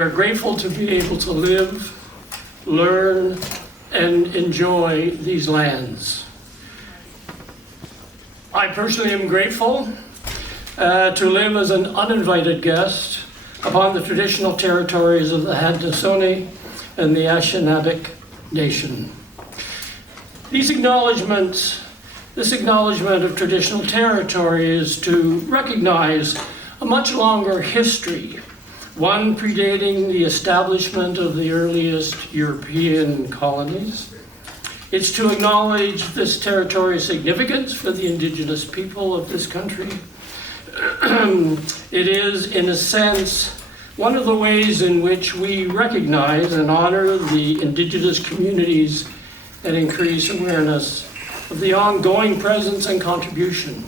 We're grateful to be able to live, learn, and enjoy these lands. I personally am grateful to live as an uninvited guest upon the traditional territories of the Haudenosaunee and the Anishinaabeg Nation. This acknowledgement of traditional territory is to recognize a much longer history, one predating the establishment of the earliest European colonies. It's to acknowledge this territory's significance for the indigenous people of this country. It is, in a sense, one of the ways in which we recognize and honor the indigenous communities and increase awareness of the ongoing presence and contribution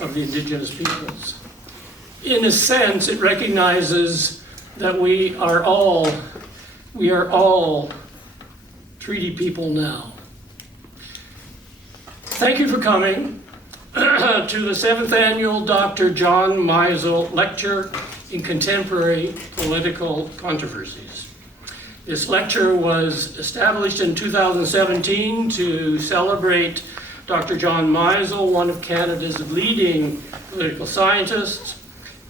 of the indigenous peoples. In a sense, it recognizes that we are all treaty people now. Thank you for coming to the 7th annual Dr. John Meisel Lecture in Contemporary Political Controversies. This lecture was established in 2017 to celebrate Dr. John Meisel, one of Canada's leading political scientists.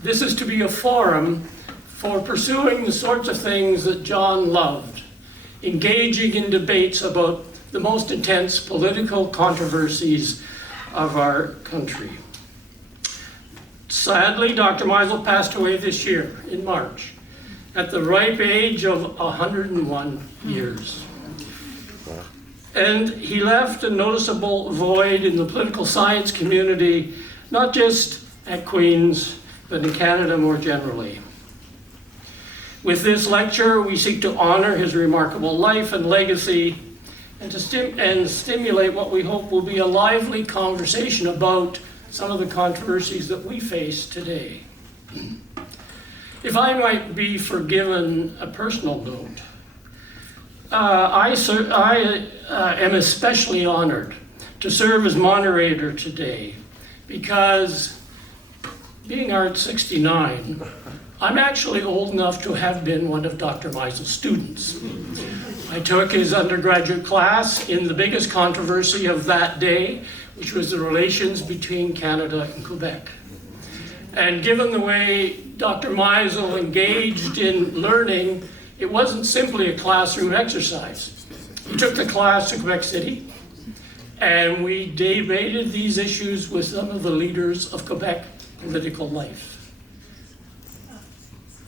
This is to be a forum for pursuing the sorts of things that John loved, engaging in debates about the most intense political controversies of our country. Sadly, Dr. Meisel passed away this year in March at the ripe age of 101 years. And he left a noticeable void in the political science community, not just at Queen's, but in Canada more generally. With this lecture, we seek to honor his remarkable life and legacy and to stimulate what we hope will be a lively conversation about some of the controversies that we face today. If I might be forgiven a personal note, I am especially honored to serve as moderator today because, being Art 69, I'm actually old enough to have been one of Dr. Meisel's students. I took his undergraduate class in the biggest controversy of that day, which was the relations between Canada and Quebec. And given the way Dr. Meisel engaged in learning, it wasn't simply a classroom exercise. He took the class to Quebec City, and we debated these issues with some of the leaders of Quebec political life.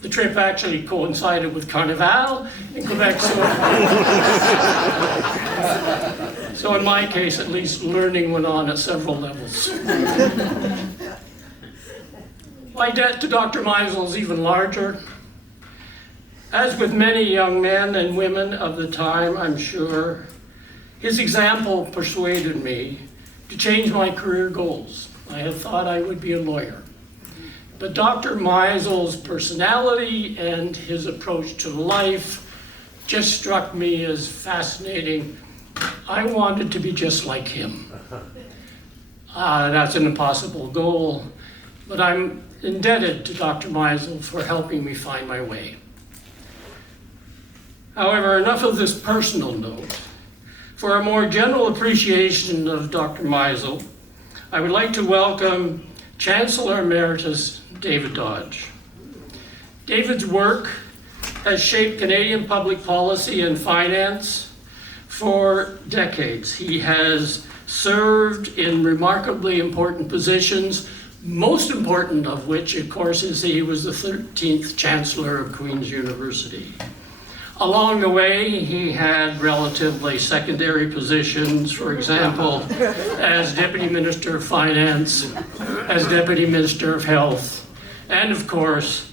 The trip actually coincided with Carnival in Quebec, so in my case, at least, learning went on at several levels. My debt to Dr. Meisel is even larger. As with many young men and women of the time, I'm sure, his example persuaded me to change my career goals. I had thought I would be a lawyer. But Dr. Meisel's personality and his approach to life just struck me as fascinating. I wanted to be just like him. That's an impossible goal, but I'm indebted to Dr. Meisel for helping me find my way. However, enough of this personal note. For a more general appreciation of Dr. Meisel, I would like to welcome Chancellor Emeritus David Dodge. David's work has shaped Canadian public policy and finance for decades. He has served in remarkably important positions, most important of which, of course, is that he was the 13th Chancellor of Queen's University. Along the way, he had relatively secondary positions, for example, as Deputy Minister of Finance, as Deputy Minister of Health, and of course,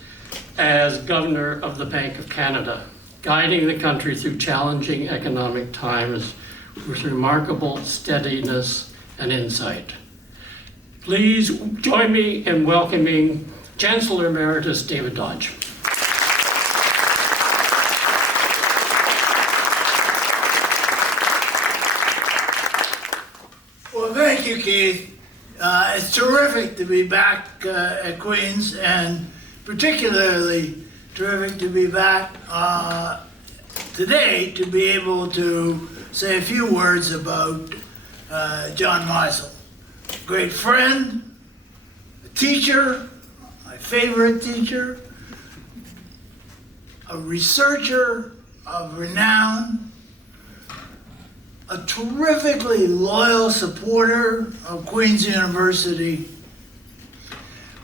as Governor of the Bank of Canada, guiding the country through challenging economic times with remarkable steadiness and insight. Please join me in welcoming Chancellor Emeritus David Dodge. Well, thank you, Keith. It's terrific to be back at Queen's, and particularly to Terrific to be back today to be able to say a few words about John Meisel. Great friend, a teacher, my favorite teacher, a researcher of renown, a terrifically loyal supporter of Queen's University,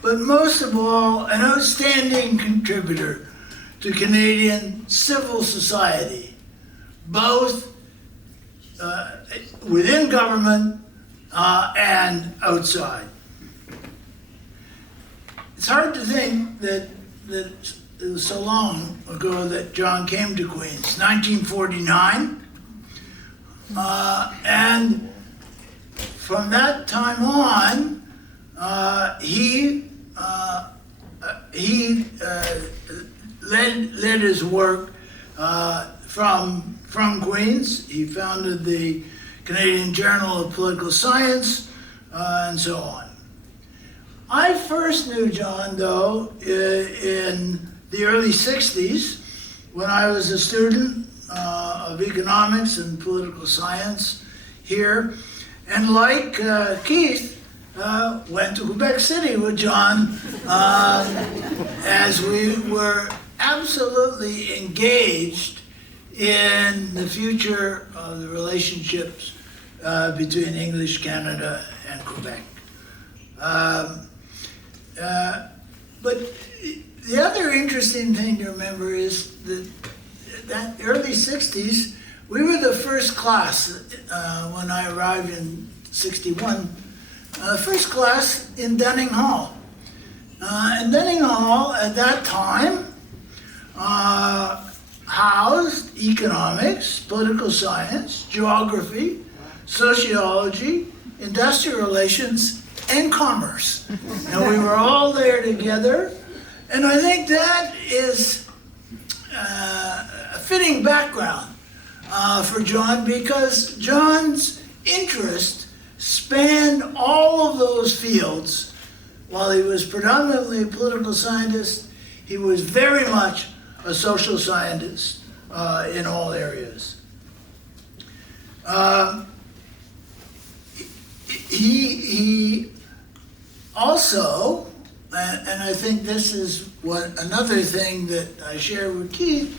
but most of all, an outstanding contributor to Canadian civil society, both within government and outside. It's hard to think that it was so long ago that John came to Queen's, 1949, and from that time on, he led his work from Queen's. He founded the Canadian Journal of Political Science, and so on. I first knew John, though, in the early 60s, when I was a student of economics and political science here, and like Keith, went to Quebec City with John as we were absolutely engaged in the future of the relationships between English Canada and Quebec. But the other interesting thing to remember is that early 60s, we were the first class when I arrived in 61, first class in Dunning Hall. And Dunning Hall at that time housed economics, political science, geography, sociology, industrial relations, and commerce. And we were all there together. And I think that is a fitting background for John, because John's interest spanned all of those fields. While he was predominantly a political scientist, he was very much a social scientist in all areas. He also, and I think this is another thing that I share with Keith,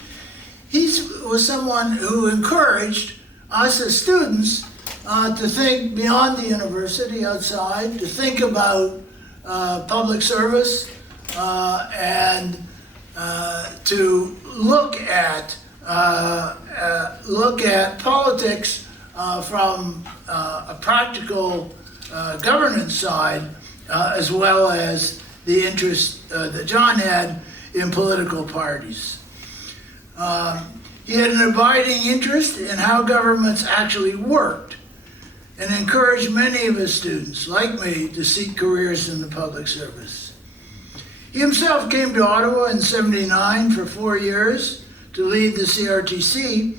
he was someone who encouraged us as students to think beyond the university, outside, to think about public service, and to look at politics from a practical governance side, as well as the interest that John had in political parties. He had an abiding interest in how governments actually worked, and encouraged many of his students, like me, to seek careers in the public service. He himself came to Ottawa in '79 for 4 years to lead the CRTC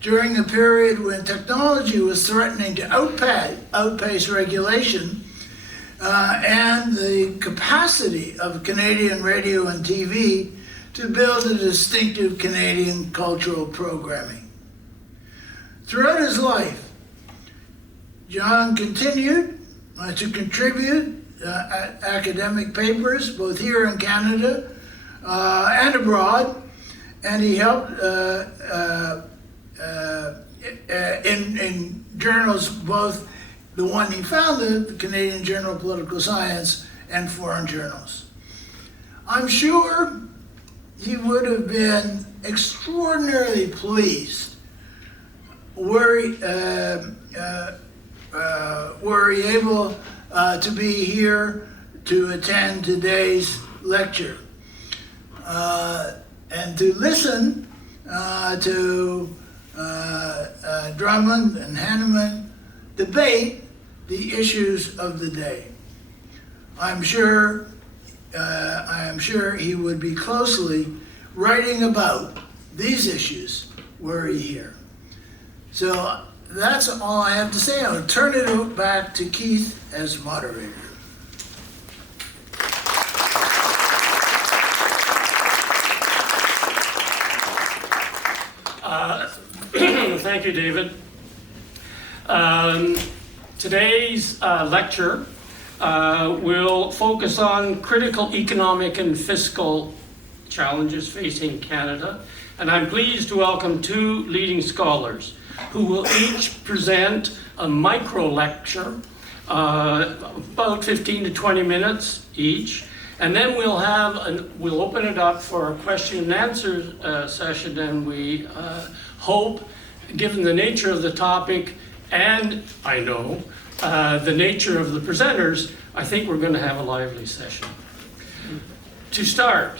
during a period when technology was threatening to outpace regulation and the capacity of Canadian radio and TV to build a distinctive Canadian cultural programming. Throughout his life, John continued to contribute academic papers, both here in Canada and abroad, and he helped in journals, both the one he founded, the Canadian Journal of Political Science, and foreign journals. I'm sure he would have been extraordinarily pleased were he able to be here to attend today's lecture and to listen to Drummond and Hanneman debate the issues of the day. I am sure he would be closely writing about these issues were he here. So that's all I have to say. I'll turn it back to Keith as moderator. thank you, David. Today's lecture will focus on critical economic and fiscal challenges facing Canada, and I'm pleased to welcome two leading scholars who will each present a micro lecture, about 15 to 20 minutes each, and then we'll open it up for a question and answer session, and we hope, given the nature of the topic, and I know the nature of the presenters, I think we're going to have a lively session. To start,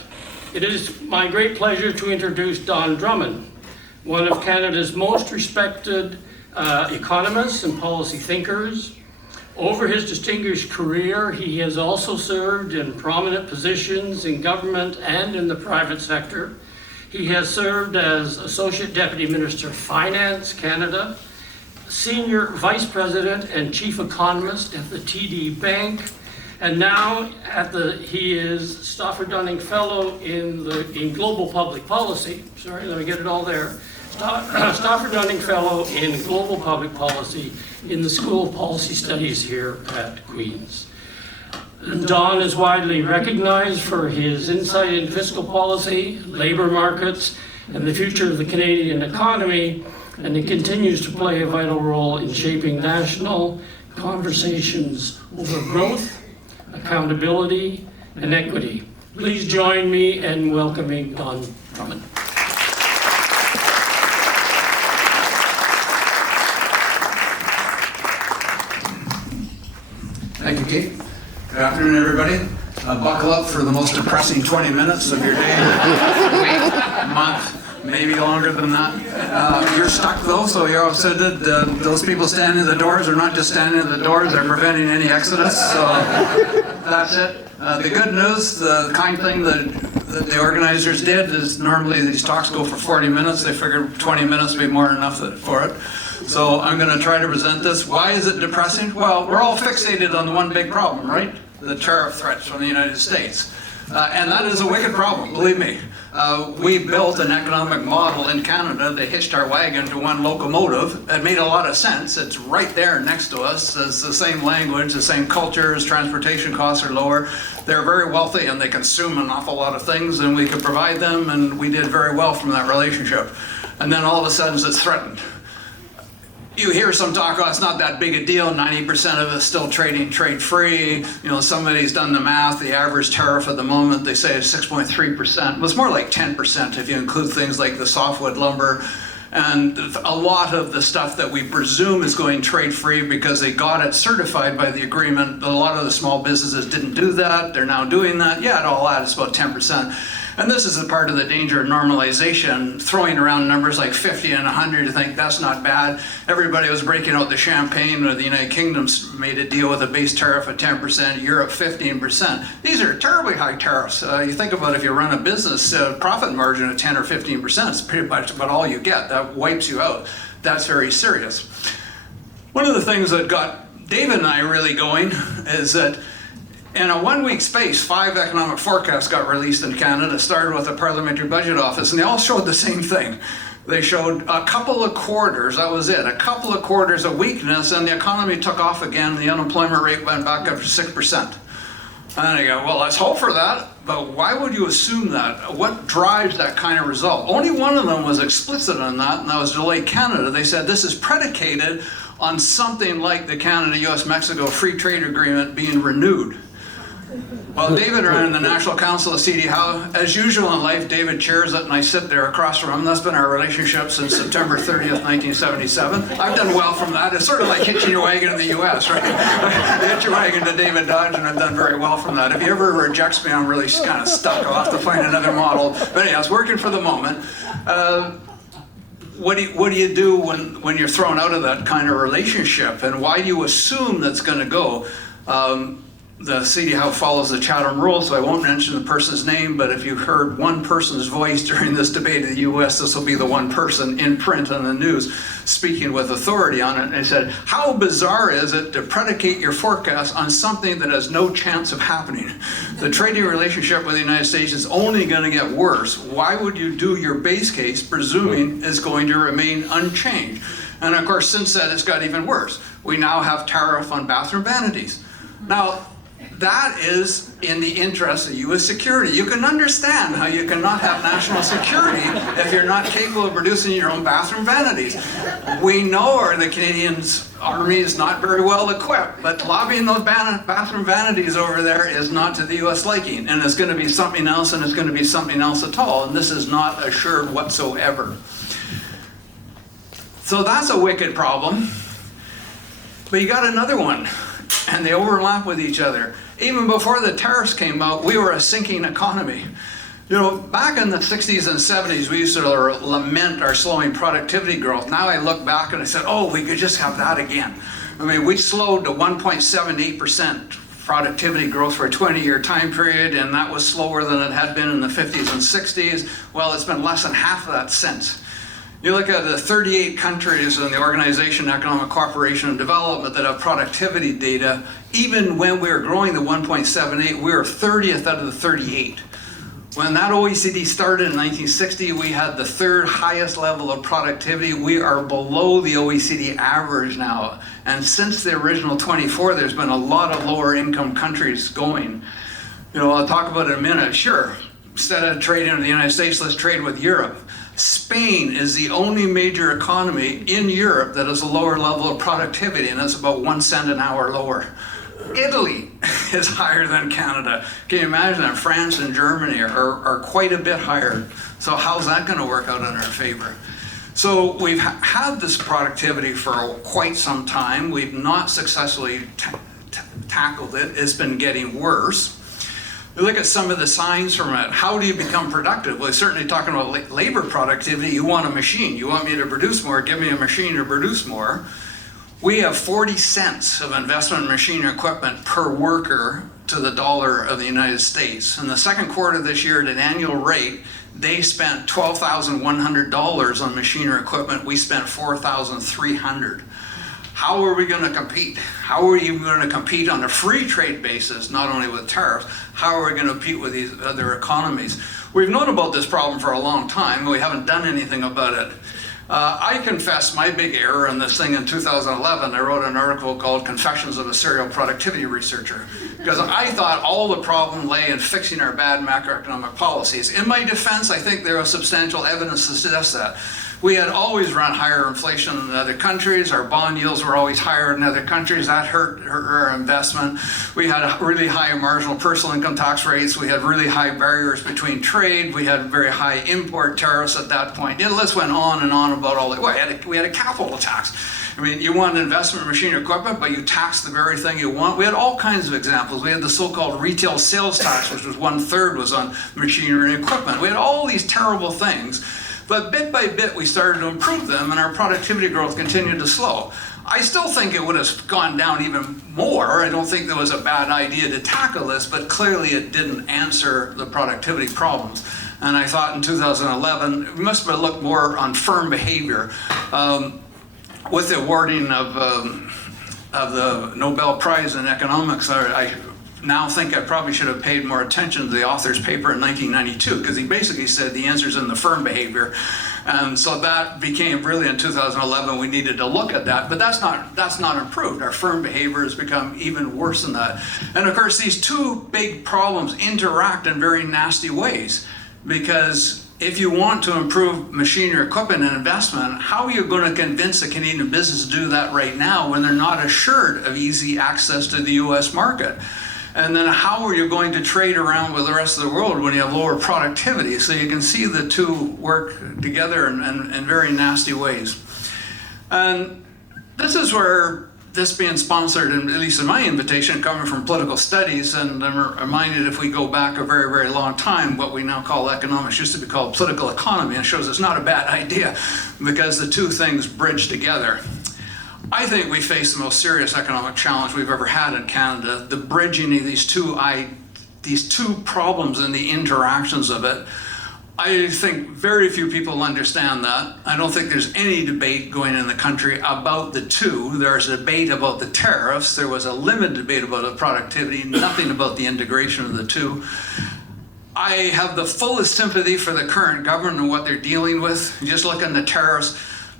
it is my great pleasure to introduce Don Drummond, one of Canada's most respected economists and policy thinkers. Over his distinguished career, he has also served in prominent positions in government and in the private sector. He has served as Associate Deputy Minister of Finance, Canada, Senior Vice President and Chief Economist at the TD Bank, and now he is Stauffer-Dunning Fellow in Global Public Policy. Sorry, let me get it all there. Stauffer-Dunning Fellow in Global Public Policy in the School of Policy Studies here at Queen's. Don is widely recognized for his insight in fiscal policy, labor markets, and the future of the Canadian economy, and he continues to play a vital role in shaping national conversations over growth, accountability, and equity. Please join me in welcoming Don Drummond. Thank you, Kate. Good afternoon, everybody. Buckle up for the most depressing 20 minutes of your day, week, month, maybe longer than that. You're stuck though, so you're upset that those people standing at the doors are not just standing at the doors, they're preventing any exodus, so that's it. The good news, the kind thing that the organizers did is normally these talks go for 40 minutes. They figured 20 minutes would be more than enough for it. So I'm going to try to present this. Why is it depressing? Well, we're all fixated on the one big problem, right? The tariff threats from the United States. And that is a wicked problem, believe me. We built an economic model in Canada that hitched our wagon to one locomotive. It made a lot of sense. It's right there next to us. It's the same language, the same cultures, transportation costs are lower. They're very wealthy and they consume an awful lot of things, and we could provide them, and we did very well from that relationship. And then all of a sudden it's threatened. You hear some talk, oh, it's not that big a deal, 90% of it's still trading trade-free. You know, somebody's done the math, the average tariff at the moment, they say is 6.3%. Well, it's more like 10% if you include things like the softwood lumber. And a lot of the stuff that we presume is going trade-free because they got it certified by the agreement, a lot of the small businesses didn't do that, they're now doing that. Yeah, it all adds about 10%. And this is a part of the danger of normalization, throwing around numbers like 50 and 100 to think that's not bad. Everybody was breaking out the champagne, or the United Kingdom made a deal with a base tariff of 10%, Europe 15%. These are terribly high tariffs. You think about if you run a business, profit margin of 10 or 15%, it's pretty much about all you get. That wipes you out. That's very serious. One of the things that got David and I really going is that in a one-week space, 5 economic forecasts got released in Canada, started with the Parliamentary Budget Office, and they all showed the same thing. They showed a couple of quarters, that was it, a couple of quarters of weakness, and the economy took off again, the unemployment rate went back up to 6%. And I go, well, let's hope for that, but why would you assume that? What drives that kind of result? Only one of them was explicit on that, and that was Delay Canada. They said this is predicated on something like the Canada-US-Mexico Free Trade Agreement being renewed. Well, David ran the National Council of CD Howe. As usual in life, David chairs it and I sit there across from him. That's been our relationship since September 30th, 1977. I've done well from that. It's sort of like hitching your wagon in the US, right? You hitch your wagon to David Dodge, and I've done very well from that. If he ever rejects me, I'm really kind of stuck. I'll have to find another model. But anyhow, it's working for the moment. What do you do when you're thrown out of that kind of relationship? And why do you assume that's going to go? the CD House follows the Chatham Rules, so I won't mention the person's name, but if you heard one person's voice during this debate in the US, this will be the one person in print on the news speaking with authority on it. And they said, how bizarre is it to predicate your forecast on something that has no chance of happening? The trading relationship with the United States is only going to get worse. Why would you do your base case presuming it's going to remain unchanged? And of course, since then, it's got even worse. We now have tariff on bathroom vanities. Now, that is in the interest of U.S. security. You can understand how you cannot have national security if you're not capable of producing your own bathroom vanities. We know the Canadian Army is not very well equipped, but lobbying those bathroom vanities over there is not to the U.S. liking, and it's going to be something else, and it's going to be something else at all, and this is not assured whatsoever. So that's a wicked problem. But you got another one, and they overlap with each other. Even before the tariffs came out, we were a sinking economy. You know, back in the 60s and 70s, we used to lament our slowing productivity growth. Now I look back and I said, oh, we could just have that again. I mean, we slowed to 1.78% productivity growth for a 20-year time period, and that was slower than it had been in the 50s and 60s. Well, it's been less than half of that since. You look at the 38 countries in the Organization of Economic Cooperation and Development that have productivity data. Even when we were growing to 1.78, we were 30th out of the 38. When that OECD started in 1960, we had the third highest level of productivity. We are below the OECD average now. And since the original 24, there's been a lot of lower income countries going. You know, I'll talk about it in a minute. Sure, instead of trading with the United States, let's trade with Europe. Spain is the only major economy in Europe that has a lower level of productivity, and that's about 1 cent an hour lower. Italy is higher than Canada. Can you imagine that? France and Germany are quite a bit higher. So how's that going to work out in our favor? So we've had this productivity for quite some time. We've not successfully tackled it. It's been getting worse. You look at some of the signs from it. How do you become productive? Well, certainly talking about labor productivity, you want a machine. You want me to produce more, give me a machine to produce more. We have 40 cents of investment in machine equipment per worker to the dollar of the United States. In the second quarter of this year, at an annual rate, they spent $12,100 on machine or equipment. We spent $4,300. How are we going to compete? How are you going to compete on a free trade basis, not only with tariffs? How are we going to compete with these other economies? We've known about this problem for a long time. We haven't done anything about it. I confess my big error in this thing in 2011. I wrote an article called Confessions of a Serial Productivity Researcher, because I thought all the problem lay in fixing our bad macroeconomic policies. In my defense, I think there was substantial evidence to suggest that. We had always run higher inflation than other countries. Our bond yields were always higher than other countries. That hurt our investment. We had really high marginal personal income tax rates. We had really high barriers between trade. We had very high import tariffs at that point. The list went on and on about all that. We had a capital tax. I mean, you want investment in machine equipment, but you tax the very thing you want. We had all kinds of examples. We had the so-called retail sales tax, which was 1/3 was on machinery and equipment. We had all these terrible things. But bit by bit, we started to improve them, and our productivity growth continued to slow. I still think it would have gone down even more. I don't think there was a bad idea to tackle this, but clearly it didn't answer the productivity problems. And I thought in 2011, we must have looked more on firm behavior. With the awarding of the Nobel Prize in Economics, I now think I probably should have paid more attention to the author's paper in 1992, because he basically said the answer's in the firm behavior. And so that became really in 2011, we needed to look at that, but that's not improved. Our firm behavior has become even worse than that. And of course, these two big problems interact in very nasty ways, because if you want to improve machinery, equipment, and investment, how are you going to convince a Canadian business to do that right now when they're not assured of easy access to the US market? And then how are you going to trade around with the rest of the world when you have lower productivity? So you can see the two work together in very nasty ways. And this is where this being sponsored, and at least in my invitation, coming from political studies, and I'm reminded if we go back a very, very long time, what we now call economics used to be called political economy, and it shows it's not a bad idea because the two things bridge together. I think we face the most serious economic challenge we've ever had in Canada, the bridging of these two problems and the interactions of it. I think very few people understand that. I don't think there's any debate going in the country about the two. There's a debate about the tariffs. There was a limited debate about the productivity, nothing about the integration of the two. I have the fullest sympathy for the current government and what they're dealing with. You just look at the tariffs.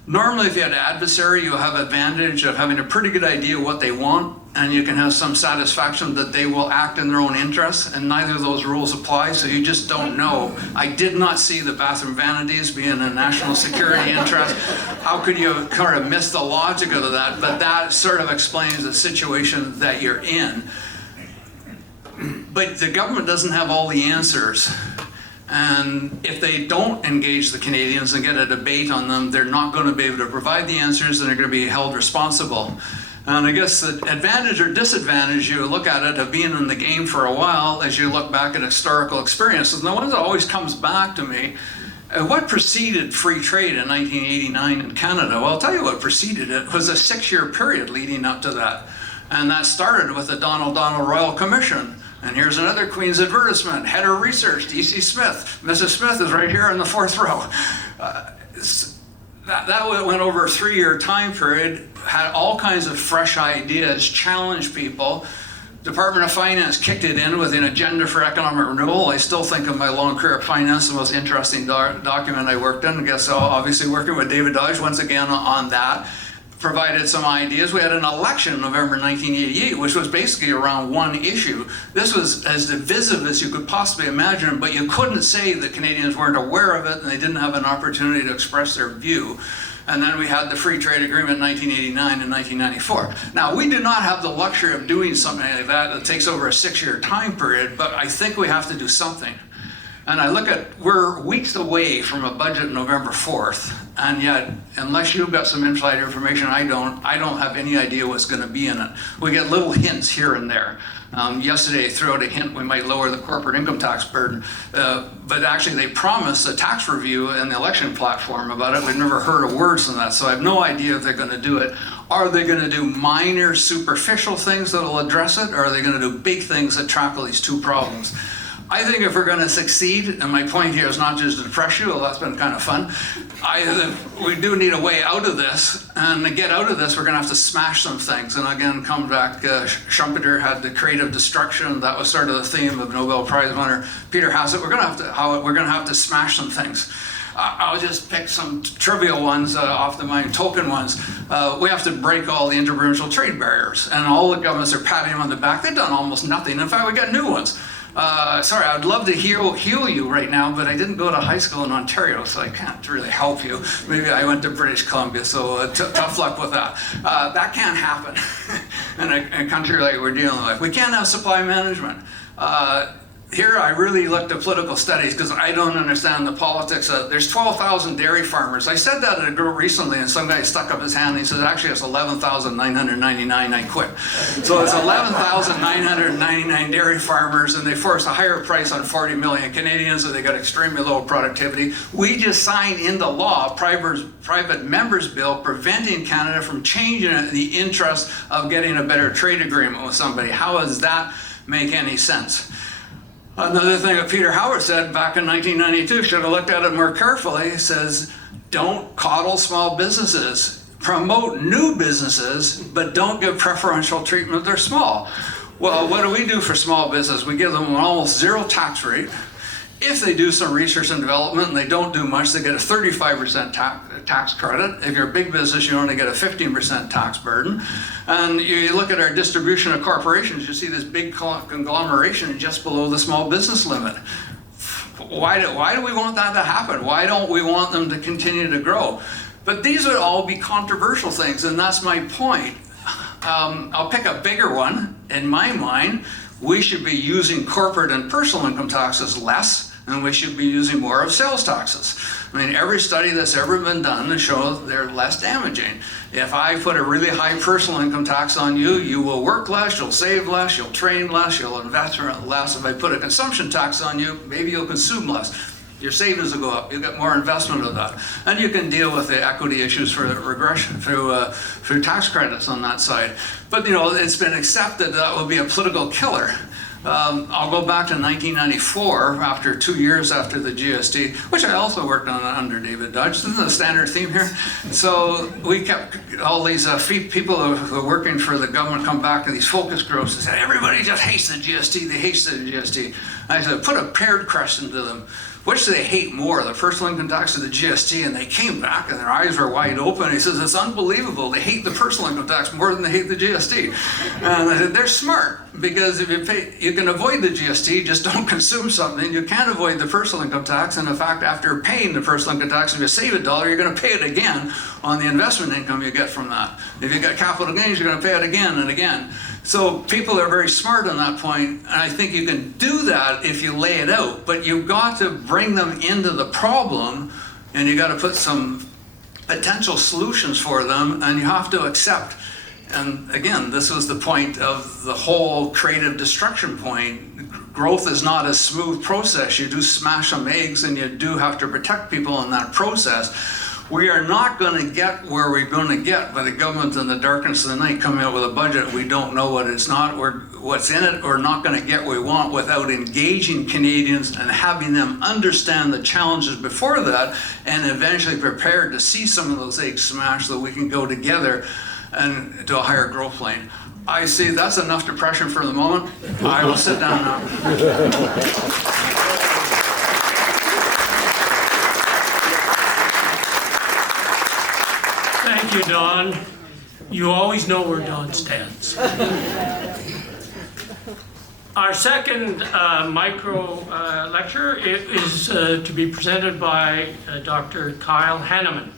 Normally, if you had an adversary, you have advantage of having a pretty good idea what they want, and you can have some satisfaction that they will act in their own interests, and neither of those rules apply, so you just don't know. I did not see the bathroom vanities being a national security interest. How could you kind of miss the logic of that? But that sort of explains the situation that you're in. But the government doesn't have all the answers. And if they don't engage the Canadians and get a debate on them, they're not going to be able to provide the answers, and they're going to be held responsible. And I guess the advantage or disadvantage you look at it of being in the game for a while as you look back at historical experiences. And the one that always comes back to me, what preceded free trade in 1989 in Canada? Well, I'll tell you what preceded it was a 6-year period leading up to that. And that started with the Donald Royal Commission. And here's another Queen's advertisement, head of research, D.C. Smith. Mrs. Smith is right here in the 4th row. That went over a 3-year time period, had all kinds of fresh ideas, challenged people. Department of Finance kicked it in with an agenda for economic renewal. I still think of my long career of finance, the most interesting document I worked in. I guess obviously working with David Dodge once again on that. Provided some ideas. We had an election in November 1988, which was basically around one issue. This was as divisive as you could possibly imagine, but you couldn't say that Canadians weren't aware of it and they didn't have an opportunity to express their view. And then we had the Free Trade Agreement in 1989 and 1994. Now, we do not have the luxury of doing something like that that takes over a 6-year time period, but I think we have to do something. And I look at, we're weeks away from a budget November 4th, and yet, unless you've got some inside information, I don't have any idea what's going to be in it. We get little hints here and there. Yesterday, I threw out a hint we might lower the corporate income tax burden, but actually they promised a tax review in the election platform about it. We've never heard of words on that, so I have no idea if they're going to do it. Are they going to do minor, superficial things that will address it, or are they going to do big things that tackle these two problems? I think if we're going to succeed, and my point here is not just to depress you, although that's been kind of fun, we do need a way out of this, and to get out of this, we're going to have to smash some things. And again, come back, Schumpeter had the creative destruction. That was sort of the theme of Nobel Prize winner Peter Hassett. We're going to have to smash some things. I'll just pick some trivial ones off the mind, token ones. We have to break all the interprovincial trade barriers, and all the governments are patting them on the back. They've done almost nothing. In fact, we got new ones. Sorry, I'd love to heal you right now, but I didn't go to high school in Ontario, so I can't really help you. Maybe I went to British Columbia, so tough luck with that. That can't happen in a country like we're dealing with. We can't have supply management. Here I really looked at political studies because I don't understand the politics. There's 12,000 dairy farmers. I said that at a group recently, and some guy stuck up his hand and he said, actually it's 11,999, I quit. So it's 11,999 dairy farmers, and they force a higher price on 40 million Canadians, and they got extremely low productivity. We just signed into law a private members bill preventing Canada from changing it in the interest of getting a better trade agreement with somebody. How does that make any sense? Another thing that Peter Howard said back in 1992, should have looked at it more carefully, he says, don't coddle small businesses. Promote new businesses, but don't give preferential treatment if they're small. Well, what do we do for small business? We give them an almost zero tax rate. If they do some research and development and they don't do much, they get a 35% tax credit. If you're a big business, you only get a 15% tax burden. And you look at our distribution of corporations, you see this big conglomeration just below the small business limit. Why do we want that to happen? Why don't we want them to continue to grow? But these would all be controversial things, and that's my point. I'll pick a bigger one. In my mind, we should be using corporate and personal income taxes less, and we should be using more of sales taxes. I mean, every study that's ever been done shows they're less damaging. If I put a really high personal income tax on you, you will work less, you'll save less, you'll train less, you'll invest less. If I put a consumption tax on you, maybe you'll consume less. Your savings will go up. You get more investment of that, and you can deal with the equity issues for regression through tax credits on that side. But it's been accepted that will be a political killer. I'll go back to 1994, after 2 years after the GST, which I also worked on under David Dodge. This is a standard theme here. So we kept all these people who were working for the government come back to these focus groups and said, everybody just hates the GST, they hate the GST. And I said, put a paired question to them. Which do they hate more, the personal income tax or the GST? And they came back and their eyes were wide open. He says, it's unbelievable. They hate the personal income tax more than they hate the GST. And I said, they're smart, because if you pay, you can avoid the GST, just don't consume something. You can't avoid the personal income tax. And in fact, after paying the personal income tax, if you save $1, you're going to pay it again on the investment income you get from that. If you get capital gains, you're going to pay it again and again. So people are very smart on that point, and I think you can do that if you lay it out, but you've got to bring them into the problem, and you got to put some potential solutions for them, and you have to accept. And again, this was the point of the whole creative destruction point. Growth is not a smooth process. You do smash some eggs, and you do have to protect people in that process. We are not going to get where we're going to get by the government in the darkness of the night coming out with a budget. We don't know what it's not, or what's in it. We're not going to get what we want without engaging Canadians and having them understand the challenges before that, and eventually prepared to see some of those eggs smashed so we can go together and to a higher growth lane. I see that's enough depression for the moment. I will sit down now. Thank you, Don. You always know where Don stands. Our second micro lecture is to be presented by Dr. Kyle Hanneman.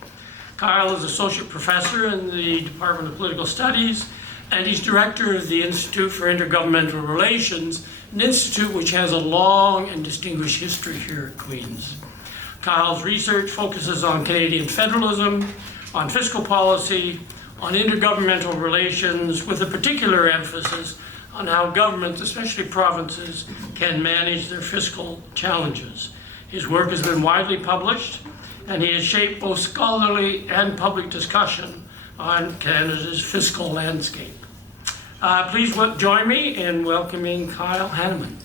Kyle is Associate Professor in the Department of Political Studies, and he's Director of the Institute for Intergovernmental Relations, an institute which has a long and distinguished history here at Queen's. Kyle's research focuses on Canadian federalism, on fiscal policy, on intergovernmental relations, with a particular emphasis on how governments, especially provinces, can manage their fiscal challenges. His work has been widely published, and he has shaped both scholarly and public discussion on Canada's fiscal landscape. Please join me in welcoming Kyle Hanneman.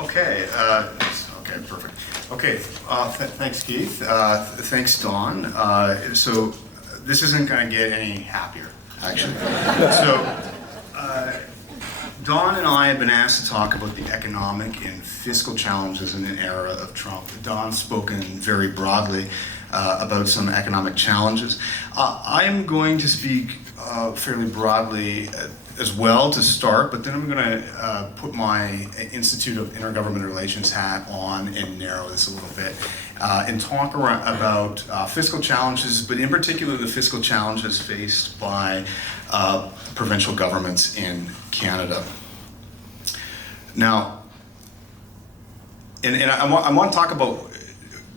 Okay, perfect. Okay, thanks, Keith. Thanks, Don. So this isn't going to get any happier, actually. Don and I have been asked to talk about the economic and fiscal challenges in an era of Trump. Don's spoken very broadly about some economic challenges. I am going to speak fairly broadly as well to start, but then I'm going to put my Institute of Intergovernmental Relations hat on and narrow this a little bit and talk about fiscal challenges, but in particular the fiscal challenges faced by provincial governments in Canada. Now, and I want to talk about,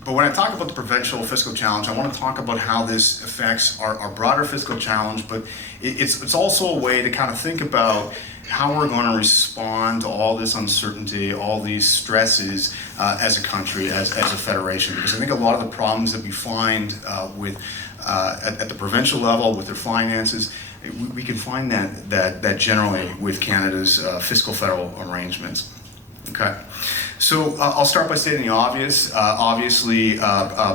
but when I talk about the provincial fiscal challenge, I want to talk about how this affects our broader fiscal challenge, but it's also a way to kind of think about how we're going to respond to all this uncertainty, all these stresses as a country, as a federation. Because I think a lot of the problems that we find at the provincial level with their finances, we can find that generally with Canada's fiscal federal arrangements. Okay, so I'll start by stating the obvious. Obviously,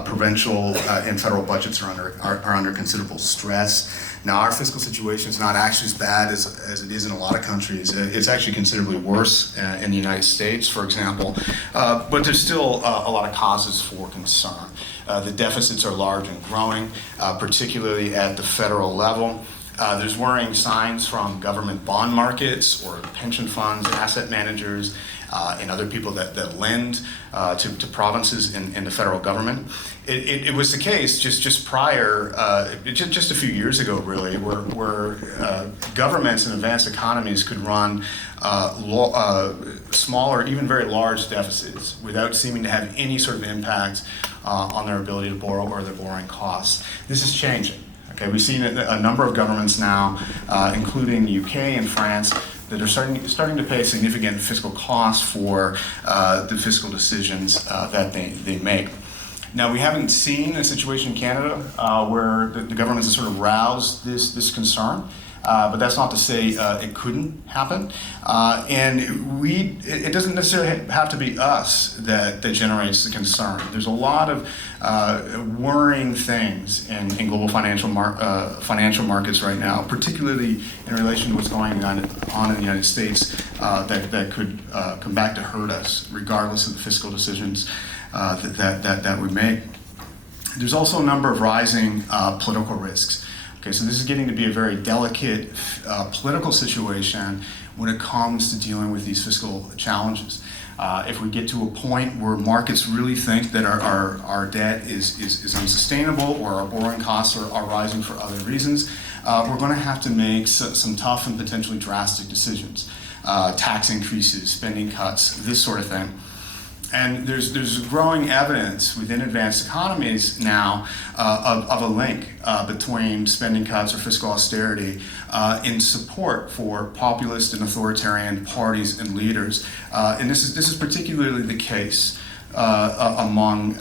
provincial and federal budgets are under considerable stress. Now, our fiscal situation is not actually as bad as it is in a lot of countries. It's actually considerably worse in the United States, for example. But there's still a lot of causes for concern. The deficits are large and growing, particularly at the federal level. There's worrying signs from government bond markets or pension funds, asset managers, and other people that lend to provinces in the federal government. It was the case just prior, just a few years ago really, where governments and advanced economies could run small or even very large deficits without seeming to have any sort of impact on their ability to borrow or their borrowing costs. This is changing. Okay, we've seen a number of governments now, including the UK and France, that are starting to pay significant fiscal costs for the fiscal decisions that they make. Now, we haven't seen a situation in Canada where the governments have sort of roused this concern. But that's not to say it couldn't happen. And it doesn't necessarily have to be us that generates the concern. There's a lot of worrying things in global financial markets right now, particularly in relation to what's going on in the United States that could come back to hurt us, regardless of the fiscal decisions that we make. There's also a number of rising political risks. Okay, so this is getting to be a very delicate political situation when it comes to dealing with these fiscal challenges. If we get to a point where markets really think that our debt is unsustainable or our borrowing costs are rising for other reasons, we're going to have to make some tough and potentially drastic decisions. Tax increases, spending cuts, this sort of thing. And there's growing evidence within advanced economies now of a link between spending cuts or fiscal austerity in support for populist and authoritarian parties and leaders. And this is particularly the case among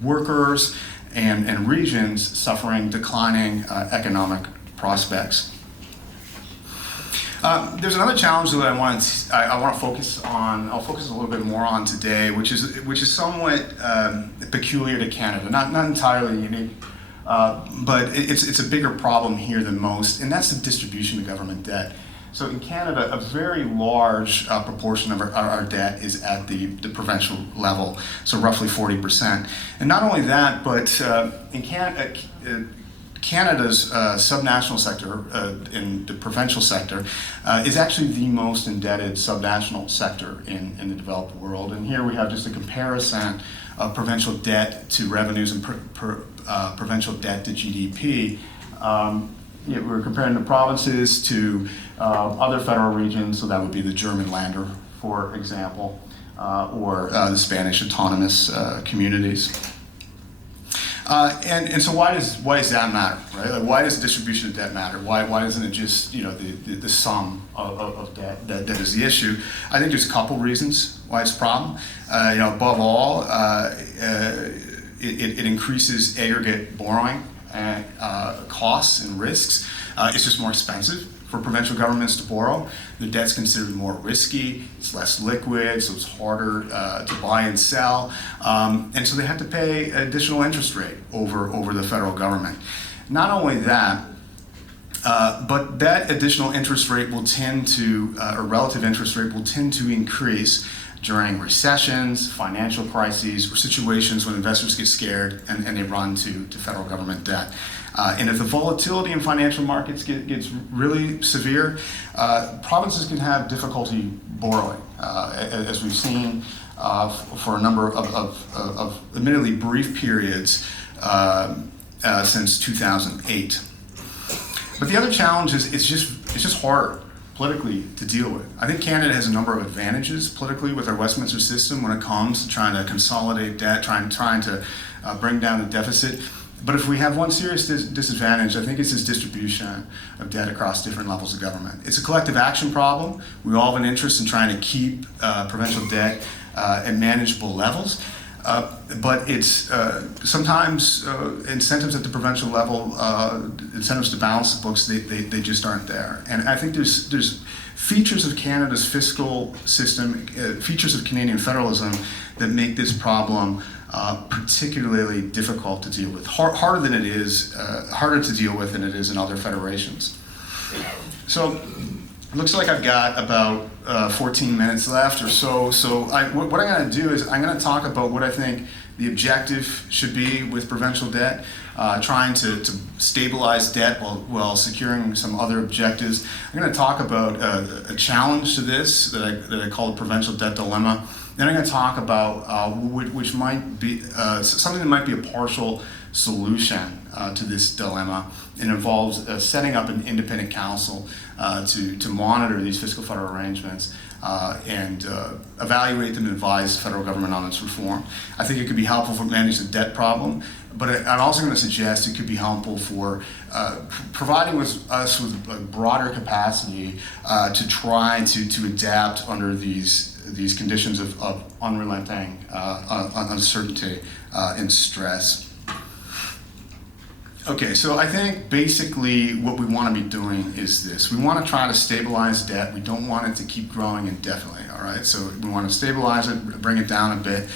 workers and regions suffering declining economic prospects. There's another challenge that I want to focus on. I'll focus a little bit more on today, which is somewhat peculiar to Canada, not entirely unique, but it's a bigger problem here than most, and that's the distribution of government debt. So in Canada, a very large proportion of our debt is at the provincial level, so roughly 40%. And not only that, but in Canada. Canada's subnational sector, in the provincial sector, is actually the most indebted subnational sector in the developed world. And here we have just a comparison of provincial debt to revenues and provincial debt to GDP. We're comparing the provinces to other federal regions, so that would be the German Länder, for example, or the Spanish autonomous communities. And so why does that matter, right? Like, why does the distribution of debt matter? Why isn't it just the sum of debt that is the issue? I think there's a couple reasons why it's a problem. Above all, it increases aggregate borrowing costs and risks. It's just more expensive for provincial governments to borrow. The debt's considered more risky, it's less liquid, so it's harder to buy and sell. And so they have to pay additional interest rate over the federal government. Not only that, but that additional interest rate will tend to, or relative interest rate will tend to increase during recessions, financial crises, or situations when investors get scared and they run to federal government debt. And if the volatility in financial markets gets really severe, provinces can have difficulty borrowing, as we've seen for a number of admittedly brief periods since 2008. But the other challenge is it's just harder politically to deal with. I think Canada has a number of advantages politically with our Westminster system when it comes to trying to consolidate debt, trying to bring down the deficit. But if we have one serious disadvantage, I think it's this distribution of debt across different levels of government. It's a collective action problem. We all have an interest in trying to keep provincial debt at manageable levels. But it's sometimes incentives at the provincial level, incentives to balance the books, they just aren't there. And I think there's features of Canada's fiscal system, features of Canadian federalism that make this problem particularly difficult to deal with, harder to deal with than it is in other federations. So Looks like I've got about 14 minutes left or so. So what I'm going to do is I'm going to talk about what I think the objective should be with provincial debt, trying to stabilize debt while securing some other objectives. I'm going to talk about a challenge to this that I call the provincial debt dilemma. Then I'm going to talk about which might be something that might be a partial solution to this dilemma. It involves setting up an independent council to monitor these fiscal federal arrangements and evaluate them and advise the federal government on its reform. I think it could be helpful for managing the debt problem, but I'm also going to suggest it could be helpful for providing us with a broader capacity to try to adapt under these conditions of unrelenting uncertainty and stress. Okay, so I think basically what we want to be doing is this. We want to try to stabilize debt. We don't want it to keep growing indefinitely, all right? So we want to stabilize it, bring it down a bit.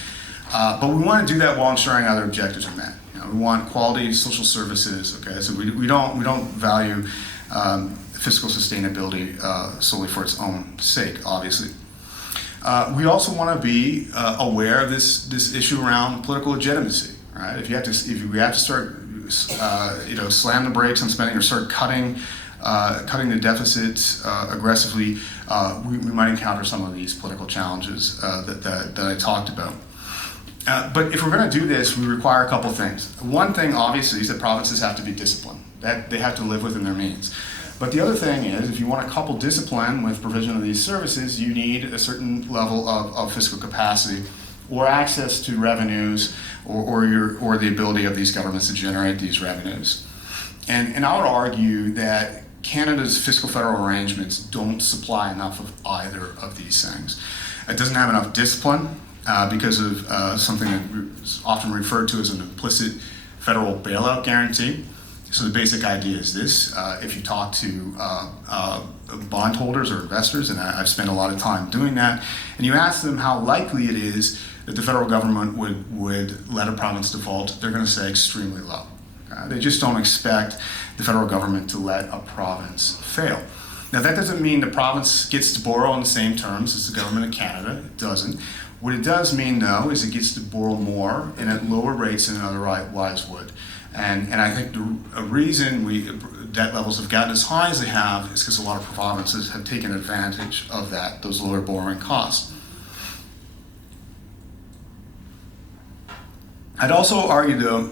But we want to do that while ensuring other objectives are met. We want quality social services, okay? So we don't value fiscal sustainability solely for its own sake, obviously. We also want to be aware of this issue around political legitimacy, right? If we have to start slam the brakes on spending or start cutting the deficits aggressively, we might encounter some of these political challenges that I talked about. But if we're going to do this, we require a couple things. One thing, obviously, is that provinces have to be disciplined. That they have to live within their means. But the other thing is, if you want to couple discipline with provision of these services, you need a certain level of fiscal capacity or access to revenues or the ability of these governments to generate these revenues. And I would argue that Canada's fiscal federal arrangements don't supply enough of either of these things. It doesn't have enough discipline because of something that is often referred to as an implicit federal bailout guarantee. So the basic idea is this: if you talk to bondholders or investors, and I've spent a lot of time doing that, and you ask them how likely it is that the federal government would let a province default, they're going to say extremely low. They just don't expect the federal government to let a province fail. Now that doesn't mean the province gets to borrow on the same terms as the government of Canada. It doesn't. What it does mean, though, is it gets to borrow more and at lower rates than it otherwise would. And I think a reason debt levels have gotten as high as they have is because a lot of provinces have taken advantage of those lower borrowing costs. I'd also argue, though,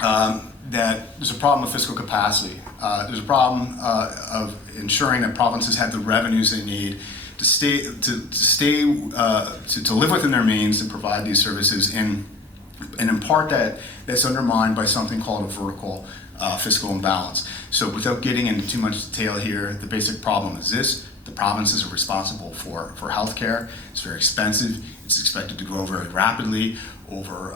that there's a problem with fiscal capacity. There's a problem of ensuring that provinces have the revenues they need to live within their means and provide these services, and in part that's undermined by something called a vertical fiscal imbalance. So without getting into too much detail here, the basic problem is this: the provinces are responsible for healthcare. It's very expensive. It's expected to grow very rapidly over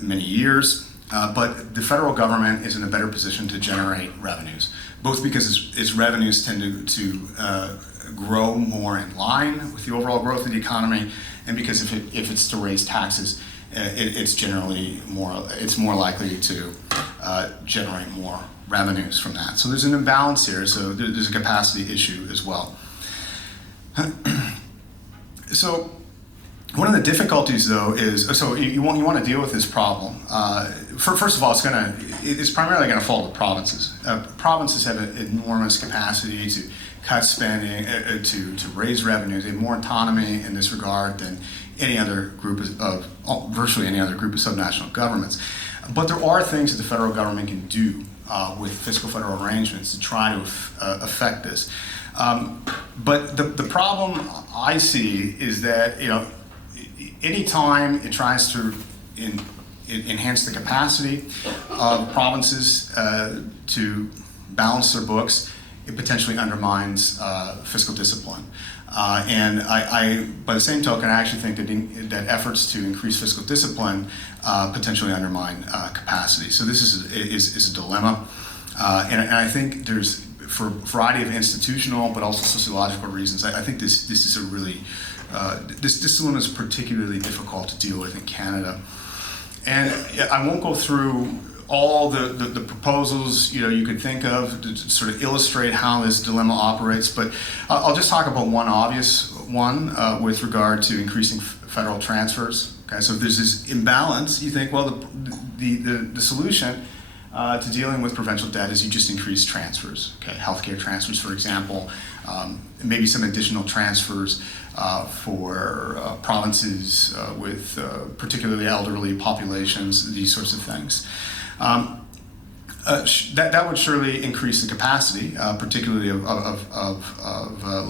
many years. But the federal government is in a better position to generate revenues, both because its revenues tend to grow more in line with the overall growth of the economy, and because if it's to raise taxes, it's more likely to generate more revenues from that. So there's an imbalance here. So there's a capacity issue as well. So one of the difficulties, though, is you want to deal with this problem. First of all, it's primarily going to fall to provinces. Provinces have an enormous capacity to cut spending, to raise revenues. They have more autonomy in this regard than virtually any other group of subnational governments. But there are things that the federal government can do with fiscal federal arrangements to try to affect this. But the problem I see is that anytime it tries to enhance the capacity of provinces to balance their books, it potentially undermines fiscal discipline. And by the same token, I actually think that efforts to increase fiscal discipline potentially undermine capacity. So this is a dilemma. And I think there's, for a variety of institutional but also sociological reasons, I think this is a really, this one is particularly difficult to deal with in Canada. And I won't go through all the proposals you could think of to sort of illustrate how this dilemma operates, but I'll just talk about one obvious one with regard to increasing federal transfers. Okay, so if there's this imbalance, you think, well, the solution to dealing with provincial debt is you just increase transfers. Okay, healthcare transfers, for example, maybe some additional transfers for provinces with particularly elderly populations, these sorts of things. That would surely increase the capacity, particularly of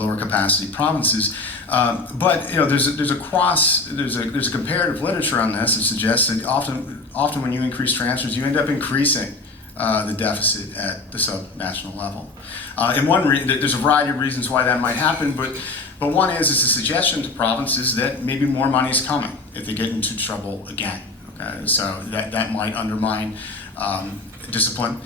lower capacity provinces. But there's a comparative literature on this that suggests that often when you increase transfers, you end up increasing the deficit at the subnational level. There's a variety of reasons why that might happen, but one is it's a suggestion to provinces that maybe more money is coming if they get into trouble again. Okay, so that might undermine discipline.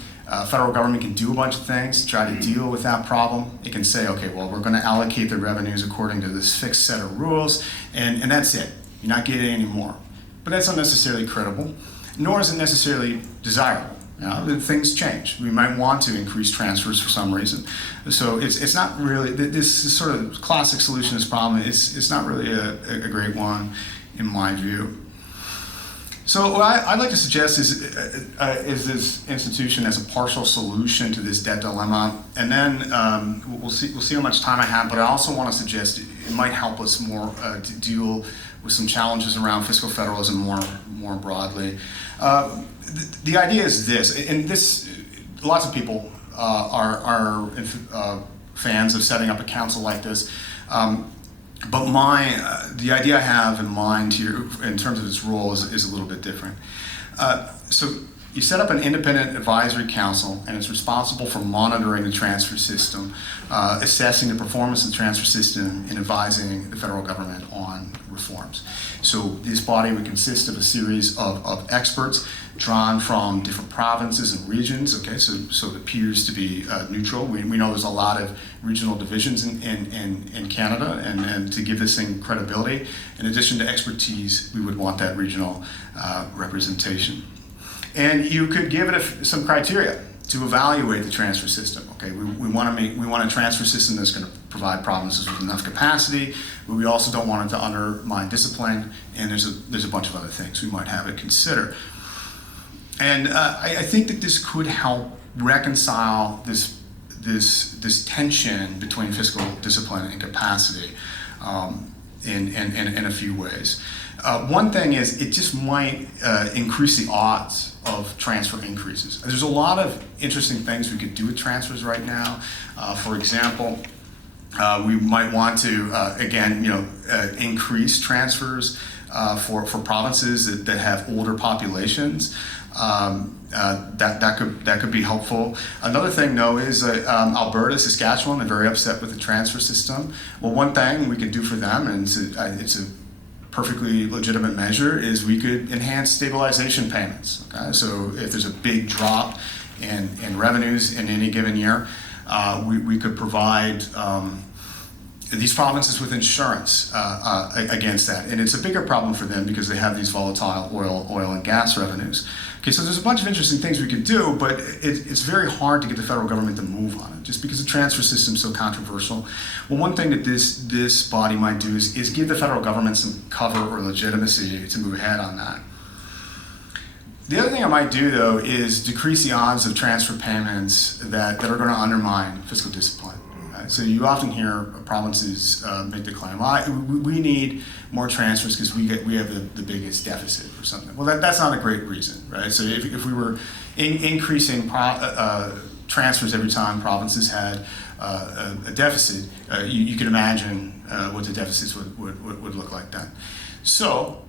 Federal government can do a bunch of things to try to deal with that problem. It can say, okay, well, we're going to allocate the revenues according to this fixed set of rules, and that's it. You're not getting any more. But that's not necessarily credible, nor is it necessarily desirable. Things change. We might want to increase transfers for some reason. So it's not really, this sort of classic solution to this problem, it's not really a great one in my view. So what I'd like to suggest is this institution as a partial solution to this debt dilemma, and then we'll see how much time I have. But I also want to suggest it might help us more to deal with some challenges around fiscal federalism more broadly. The idea is this, and this lots of people are fans of setting up a council like this. But the idea I have in mind here, in terms of its role, is a little bit different. So you set up an independent advisory council, and it's responsible for monitoring the transfer system, assessing the performance of the transfer system, and advising the federal government on reforms. So this body would consist of a series of experts drawn from different provinces and regions. Okay, so it appears to be neutral. We know there's a lot of regional divisions in Canada, and to give this thing credibility, in addition to expertise, we would want that regional representation. And you could give it some criteria to evaluate the transfer system. Okay, we want a transfer system that's going to provide provinces with enough capacity, but we also don't want it to undermine discipline. And there's a bunch of other things we might have it consider. And I think that this could help reconcile this tension between fiscal discipline and capacity in a few ways. One thing is it just might increase the odds of transfer increases. There's a lot of interesting things we could do with transfers right now. For example, we might want to increase transfers for provinces that have older populations. That could be helpful. Another thing, though, is Alberta, Saskatchewan, they're very upset with the transfer system. Well, one thing we could do for them, and it's a perfectly legitimate measure, is we could enhance stabilization payments. Okay, so if there's a big drop in revenues in any given year, we could provide these provinces with insurance against that. And it's a bigger problem for them because they have these volatile oil and gas revenues. Okay, so there's a bunch of interesting things we could do, but it's very hard to get the federal government to move on it, just because the transfer system is so controversial. Well, one thing that this body might do is give the federal government some cover or legitimacy to move ahead on that. The other thing I might do, though, is decrease the odds of transfer payments that are going to undermine fiscal discipline. So you often hear provinces make the claim, we need more transfers because we have the biggest deficit or something. Well, that's not a great reason, right? So if we were increasing transfers every time provinces had a deficit, you can imagine what the deficits would look like then. So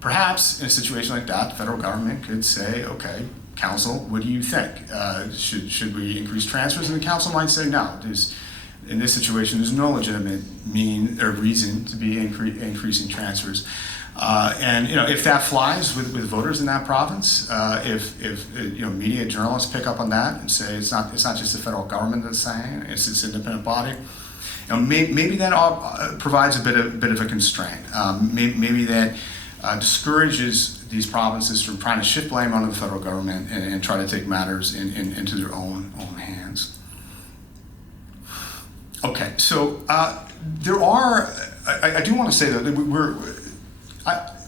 perhaps in a situation like that, the federal government could say, okay, Council, what do you think? Should we increase transfers? And the Council might say no. In this situation, there's no legitimate reason to be increasing transfers. And if that flies with voters in that province, if media journalists pick up on that and say it's not just the federal government that's saying it, it's this independent body. Maybe that provides a bit of a constraint. Maybe that discourages these provinces from trying to shift blame onto the federal government and try to take matters into their own hands. Okay, so there are, I do want to say that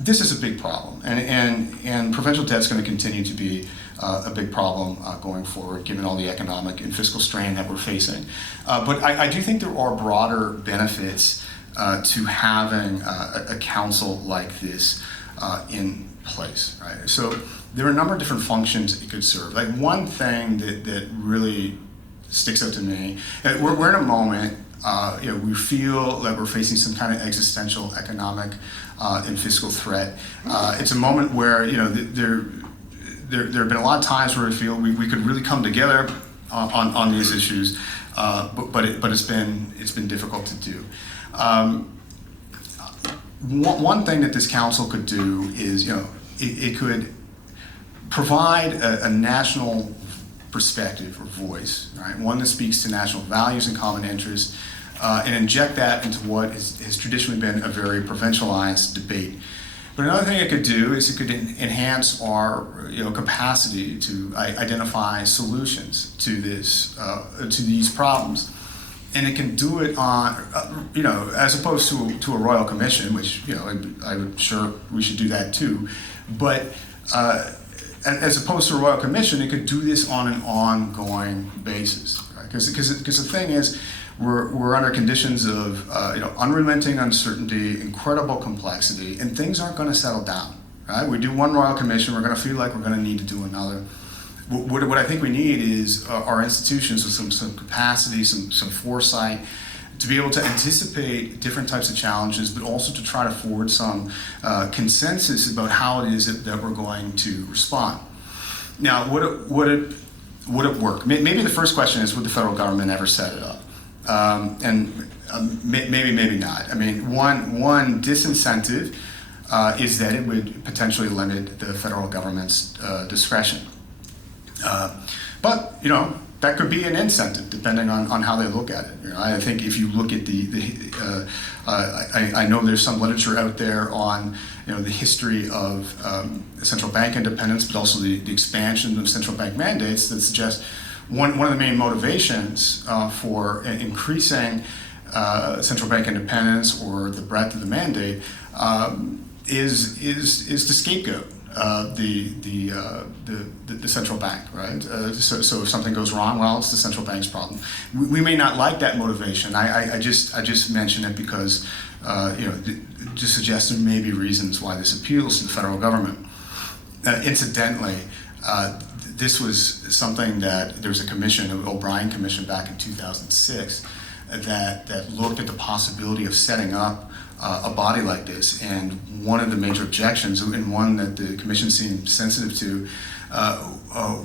this is a big problem, and provincial debt is going to continue to be a big problem going forward, given all the economic and fiscal strain that we're facing. But I do think there are broader benefits to having a council like this in place, right? So there are a number of different functions it could serve. Like one thing that really sticks out to me, we're in a moment, we feel that we're facing some kind of existential economic and fiscal threat. It's a moment where, there have been a lot of times where I feel we could really come together on these issues, but it's been difficult to do. One thing that this council could do is, it could provide a national perspective or voice, right? One that speaks to national values and common interests, and inject that into what has traditionally been a very provincialized debate. But another thing it could do is it could enhance our capacity to identify solutions to these problems. And it can do it on, as opposed to a royal commission, which, I'm sure we should do that too. But as opposed to a royal commission, it could do this on an ongoing basis, right? Because the thing is, we're under conditions of unrelenting uncertainty, incredible complexity, and things aren't going to settle down, right? We do one royal commission, we're going to feel like we're going to need to do another. What I think we need is our institutions with some capacity, some foresight, to be able to anticipate different types of challenges, but also to try to forward some consensus about how it is that we're going to respond. Now, would it work? Maybe the first question is, would the federal government ever set it up? Maybe not. I mean, one disincentive is that it would potentially limit the federal government's discretion. But that could be an incentive depending on how they look at it. I think if you look at I know there's some literature out there on the history of central bank independence, but also the expansion of central bank mandates that suggest one of the main motivations for increasing central bank independence or the breadth of the mandate is to scapegoat the central bank, right? So if something goes wrong, well, it's the central bank's problem. We may not like that motivation. I just mention it because to suggest there may be reasons why this appeals to the federal government. Incidentally, this was something that there was a commission, an O'Brien commission back in 2006 that looked at the possibility of setting up a body like this, and one of the major objections, and one that the commission seemed sensitive to,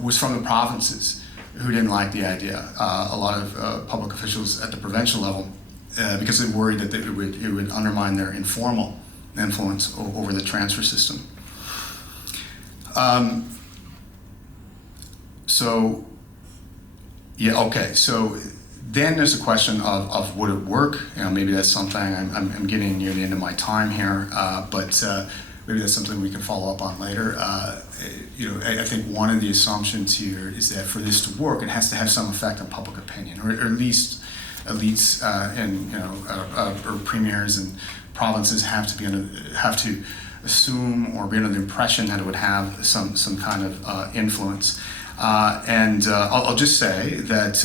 was from the provinces who didn't like the idea. A lot of public officials at the provincial level, because they worried that it would undermine their informal influence over the transfer system. So then there's the question of would it work? Maybe that's something, I'm getting near the end of my time here, but maybe that's something we can follow up on later. I think one of the assumptions here is that for this to work, it has to have some effect on public opinion, or at least elites and premiers and provinces have to assume or be under the impression that it would have some kind of influence. I'll just say that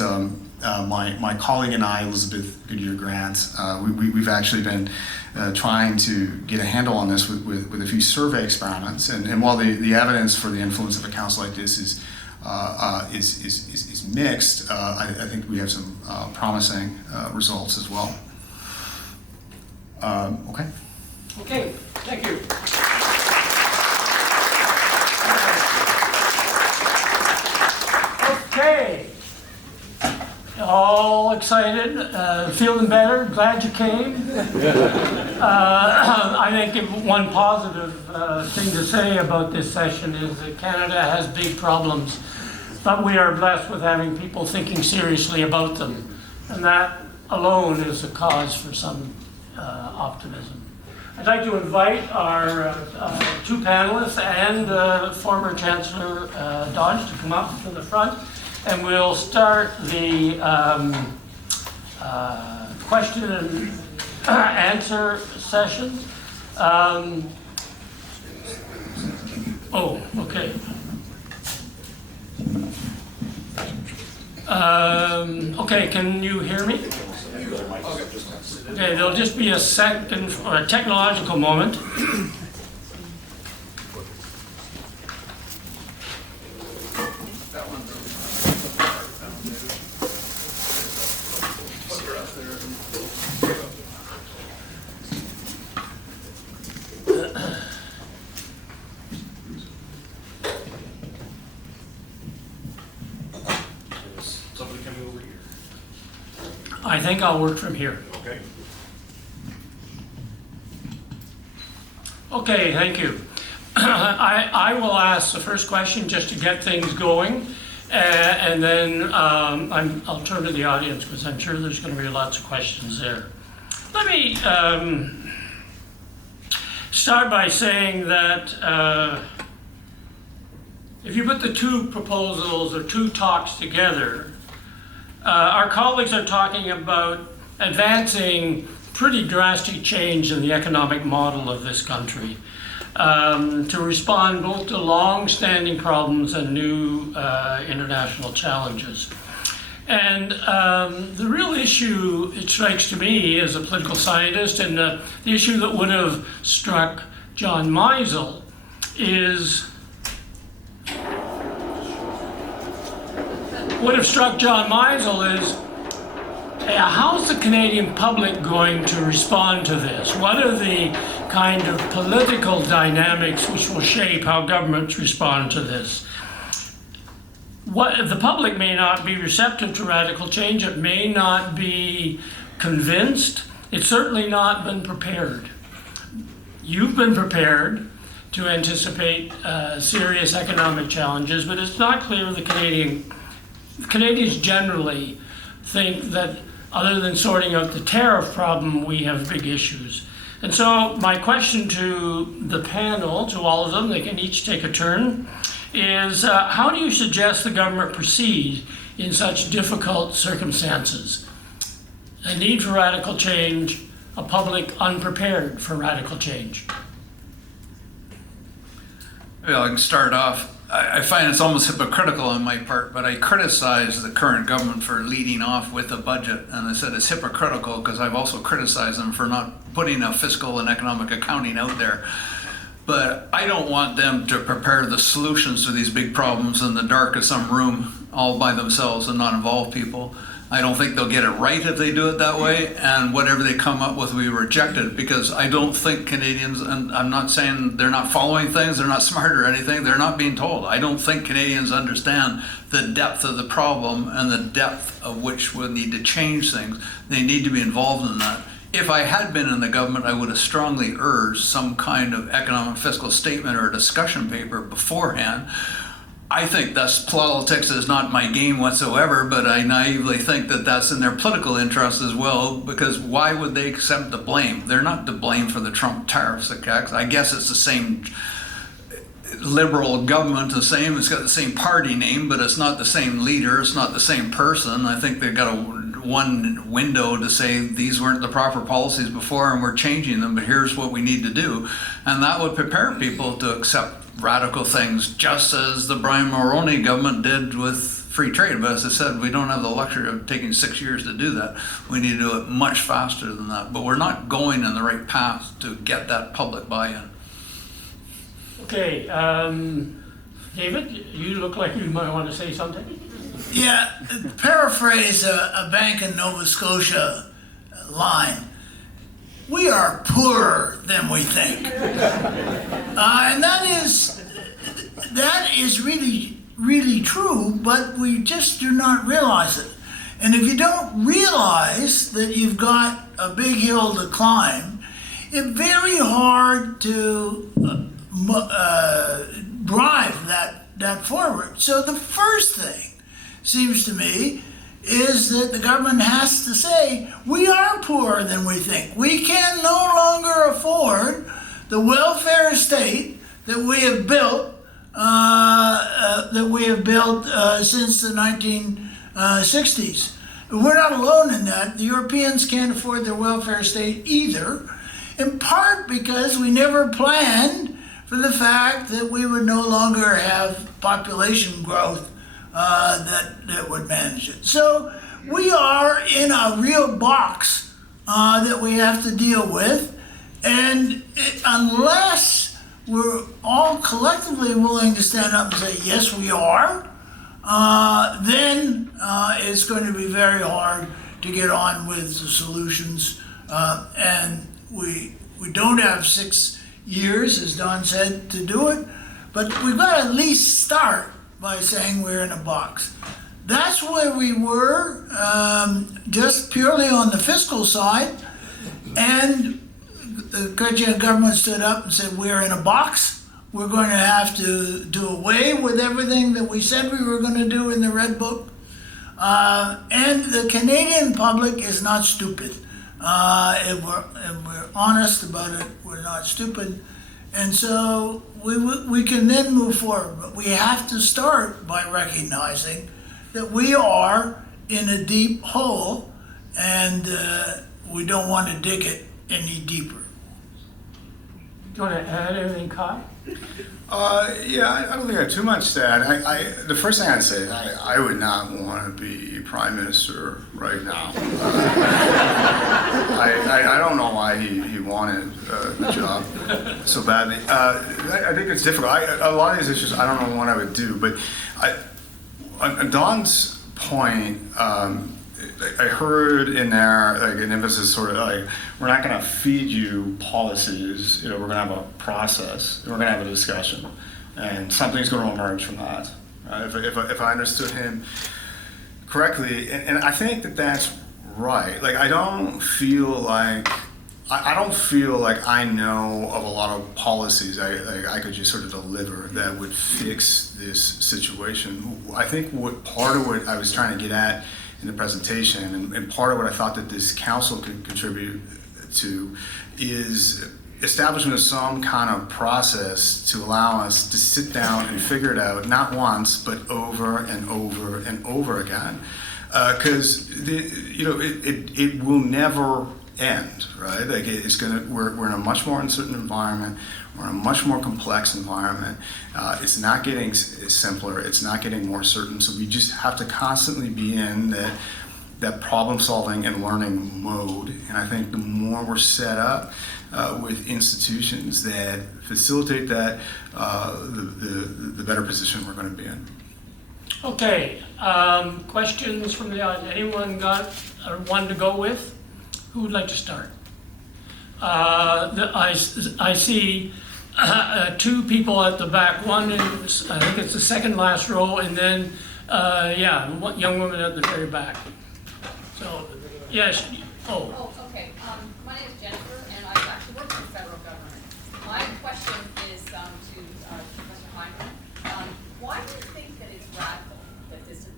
my colleague and I, Elizabeth Goodyear Grant, we've actually been trying to get a handle on this with a few survey experiments. And while the evidence for the influence of a council like this is mixed, I think we have some promising results as well. Okay. Okay, thank you. Okay. All excited, feeling better, glad you came. I think one positive thing to say about this session is that Canada has big problems, but we are blessed with having people thinking seriously about them. And that alone is a cause for some optimism. I'd like to invite our two panelists and former Chancellor Dodge to come up to the front, and we'll start the question and answer session. Okay. Okay, can you hear me? Okay, there'll just be a second or a technological moment. Somebody coming over here. I think I'll work from here. Okay. Okay, thank you. I will ask the first question just to get things going, and then I'll turn to the audience because I'm sure there's going to be lots of questions there. Let me start by saying that if you put the two proposals or two talks together, our colleagues are talking about advancing pretty drastic change in the economic model of this country to respond both to long-standing problems and new international challenges. And the real issue, it strikes to me as a political scientist, and the issue that would have struck John Meisel is how's the Canadian public going to respond to this? What are the kind of political dynamics which will shape how governments respond to this? The public may not be receptive to radical change. It may not be convinced. It's certainly not been prepared. You've been prepared to anticipate serious economic challenges, but it's not clear the Canadians generally think that other than sorting out the tariff problem, we have big issues. And so my question to the panel, to all of them, they can each take a turn, is how do you suggest the government proceed in such difficult circumstances? A need for radical change, a public unprepared for radical change. Well, I can start off. I find it's almost hypocritical on my part, but I criticize the current government for leading off with a budget, and I said it's hypocritical because I've also criticized them for not putting a fiscal and economic accounting out there. But I don't want them to prepare the solutions to these big problems in the dark of some room all by themselves and not involve people. I don't think they'll get it right if they do it that way, and whatever they come up with, we reject it, because I don't think Canadians, and I'm not saying they're not following things, they're not smart or anything, they're not being told. I don't think Canadians understand the depth of the problem and the depth of which we need to change things. They need to be involved in that. If I had been in the government, I would have strongly urged some kind of economic fiscal statement or a discussion paper beforehand. I think that's politics is not my game whatsoever, but I naively think that that's in their political interest as well, because why would they accept the blame? They're not to blame for the Trump tariffs attacks. I guess it's the same liberal government, it's got the same party name, but it's not the same leader, it's not the same person. I think they've got one window to say these weren't the proper policies before and we're changing them, but here's what we need to do. And that would prepare people to accept radical things, just as the Brian Mulroney government did with free trade. But as I said, we don't have the luxury of taking 6 years to do that. We need to do it much faster than that. But we're not going in the right path to get that public buy-in. Okay, David, you look like you might want to say something. Yeah, paraphrase a Bank in Nova Scotia line. We are poorer than we think. And that is really, really true, but we just do not realize it. And if you don't realize that you've got a big hill to climb, it's very hard to drive that forward. So the first thing, seems to me, is that the government has to say, we are poorer than we think. We can no longer afford the welfare state that we have built since the 1960s. We're not alone in that. The Europeans can't afford their welfare state either, in part because we never planned for the fact that we would no longer have population growth that would manage it. So we are in a real box that we have to deal with, and unless we're all collectively willing to stand up and say, yes, we are, then it's going to be very hard to get on with the solutions. And we don't have 6 years, as Don said, to do it, but we've got to at least start by saying we're in a box. That's where we were, just purely on the fiscal side, and the Kyrgyz government stood up and said, we're in a box. We're going to have to do away with everything that we said we were going to do in the Red Book. And the Canadian public is not stupid. If we're honest about it, we're not stupid. And so we can then move forward. But we have to start by recognizing that we are in a deep hole, and we don't want to dig it any deeper. Do you want to add anything, Kai? Yeah, I don't think I have too much to add. The first thing I'd say, I would not want to be prime minister right now. I don't know why he wanted the job so badly. I think it's difficult. A lot of these issues, I don't know what I would do. But on Don's point, I heard in there like an emphasis sort of like, we're not going to feed you policies, we're going to have a process, we're going to have a discussion, and something's going to emerge from that. If I understood him correctly, and I think that that's right. Like I don't feel like I know of a lot of policies I could just sort of deliver that would fix this situation. I think part of what I was trying to get at in the presentation, and part of what I thought that this council could contribute to, is establishment of some kind of process to allow us to sit down and figure it out, not once, but over and over and over again. Because it will never end, right? Like we're in a much more uncertain environment. We're in a much more complex environment. It's not getting simpler. It's not getting more certain. So we just have to constantly be in that problem solving and learning mode. And I think the more we're set up with institutions that facilitate that, the better position we're going to be in. Okay, questions from the audience? Anyone got one to go with? Who would like to start? I see two people at the back. One is, I think it's the second last row, and then, one young woman at the very back. So, yes, Oh, okay. My name is Jennifer, and I actually work for the federal government. My question is to Professor Meisel. Why do you think that it's radical?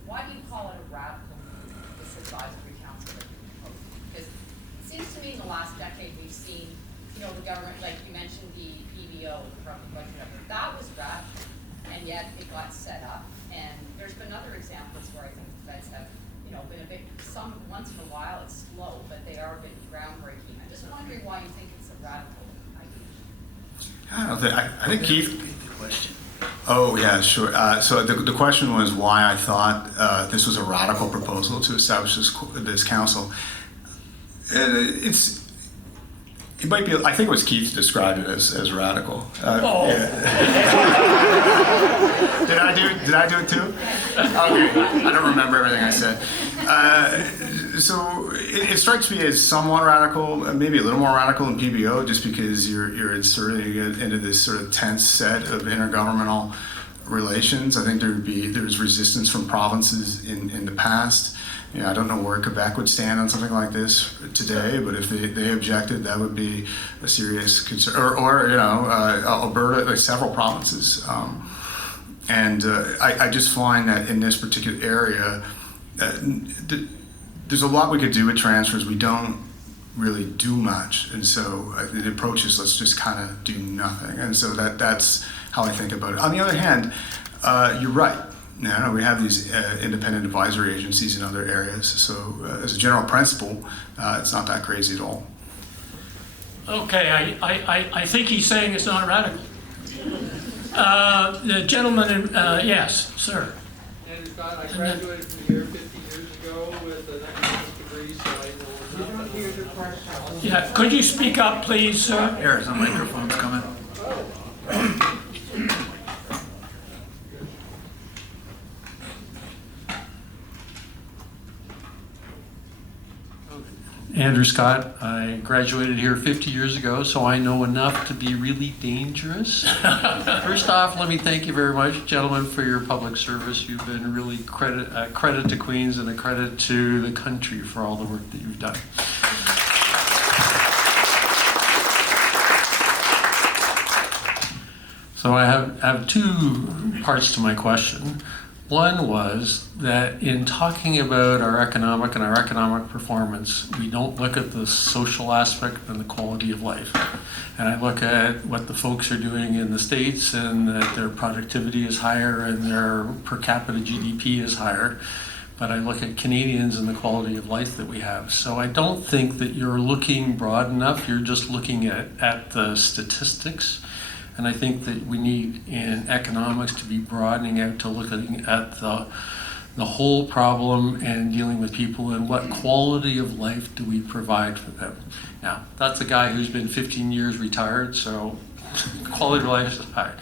Why do you call it a radical move, this advisory council that you proposed? Because it seems to me in the last decade we've seen, the government, like you mentioned, the EBO, the Public Budget Office, that was radical, and yet it got set up. And there's been other examples where I think the feds have, been a bit, once in a while it's slow, but they are a bit groundbreaking. I'm just wondering why you think it's a radical idea. I think Keith. Repeat the question. Oh yeah, sure. So the question was why I thought this was a radical proposal to establish this council. It might be. I think it was Keith described it as radical. Yeah. Did I do it too? Okay. I don't remember everything I said. So it strikes me as somewhat radical, maybe a little more radical than PBO, just because you're inserting it into this sort of tense set of intergovernmental relations. I think there's resistance from provinces in the past. I don't know where Quebec would stand on something like this today, but if they objected, that would be a serious concern. Or Alberta, like several provinces. I just find that in this particular area, there's a lot we could do with transfers. We don't really do much, and so the approach is let's just kind of do nothing, and so that's how I think about it. On the other hand, you're right. No, we have these independent advisory agencies in other areas, so as a general principle, it's not that crazy at all. Okay, I think he's saying it's not radical. The gentleman, yes, sir. Andrew Scott, I graduated from here 50 years ago with an economics degree, so I know enough. You don't hear the question. Yeah, could you speak up, please, sir? Here's the microphone's coming. Andrew Scott, I graduated here 50 years ago, so I know enough to be really dangerous. First off, let me thank you very much, gentlemen, for your public service. You've been really credit to Queens and a credit to the country for all the work that you've done. So I have two parts to my question. One was that in talking about our economic performance, we don't look at the social aspect and the quality of life. And I look at what the folks are doing in the States and that their productivity is higher and their per capita GDP is higher. But I look at Canadians and the quality of life that we have. So I don't think that you're looking broad enough. You're just looking at the statistics. And I think that we need in economics to be broadening out to looking at the whole problem and dealing with people and what quality of life do we provide for them. Now, that's a guy who's been 15 years retired, so quality of life is high.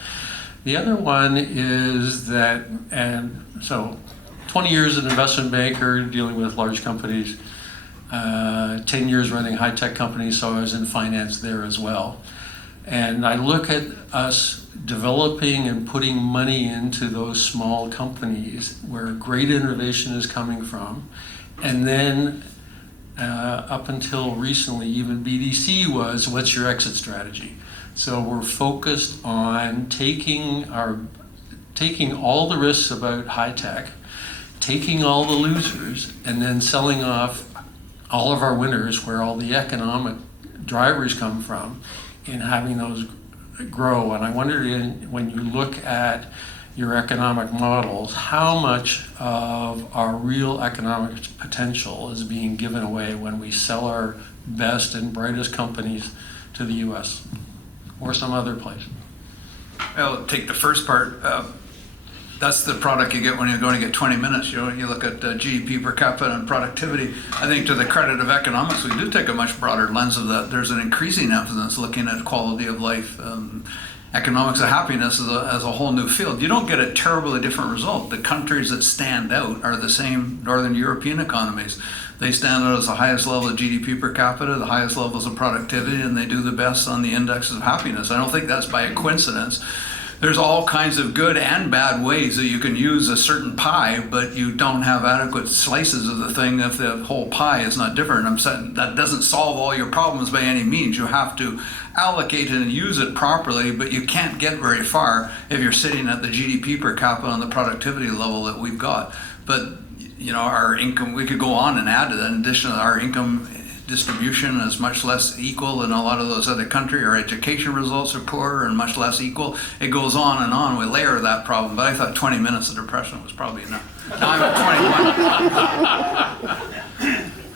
The other one is that, and so 20 years as an investment banker dealing with large companies, 10 years running high-tech companies, so I was in finance there as well. And I look at us developing and putting money into those small companies where great innovation is coming from. And then up until recently, even BDC was, what's your exit strategy? So we're focused on taking all the risks about high tech, taking all the losers, and then selling off all of our winners where all the economic drivers come from, in having those grow. And I wondered, when you look at your economic models, how much of our real economic potential is being given away when we sell our best and brightest companies to the US or some other place? I'll take the first part. That's the product you get when you're going to get 20 minutes. You look at GDP per capita and productivity. I think to the credit of economics, we do take a much broader lens of that. There's an increasing emphasis looking at quality of life. Economics of happiness as a whole new field. You don't get a terribly different result. The countries that stand out are the same Northern European economies. They stand out as the highest level of GDP per capita, the highest levels of productivity, and they do the best on the indexes of happiness. I don't think that's by a coincidence. There's all kinds of good and bad ways that you can use a certain pie, but you don't have adequate slices of the thing if the whole pie is not different. I'm saying that doesn't solve all your problems by any means. You have to allocate it and use it properly, but you can't get very far if you're sitting at the GDP per capita and the productivity level that we've got. But our income, we could go on and add to that. In addition to our income distribution is much less equal in a lot of those other countries. Our education results are poorer and much less equal. It goes on and on. We layer that problem, but I thought 20 minutes of depression was probably enough. Now I'm at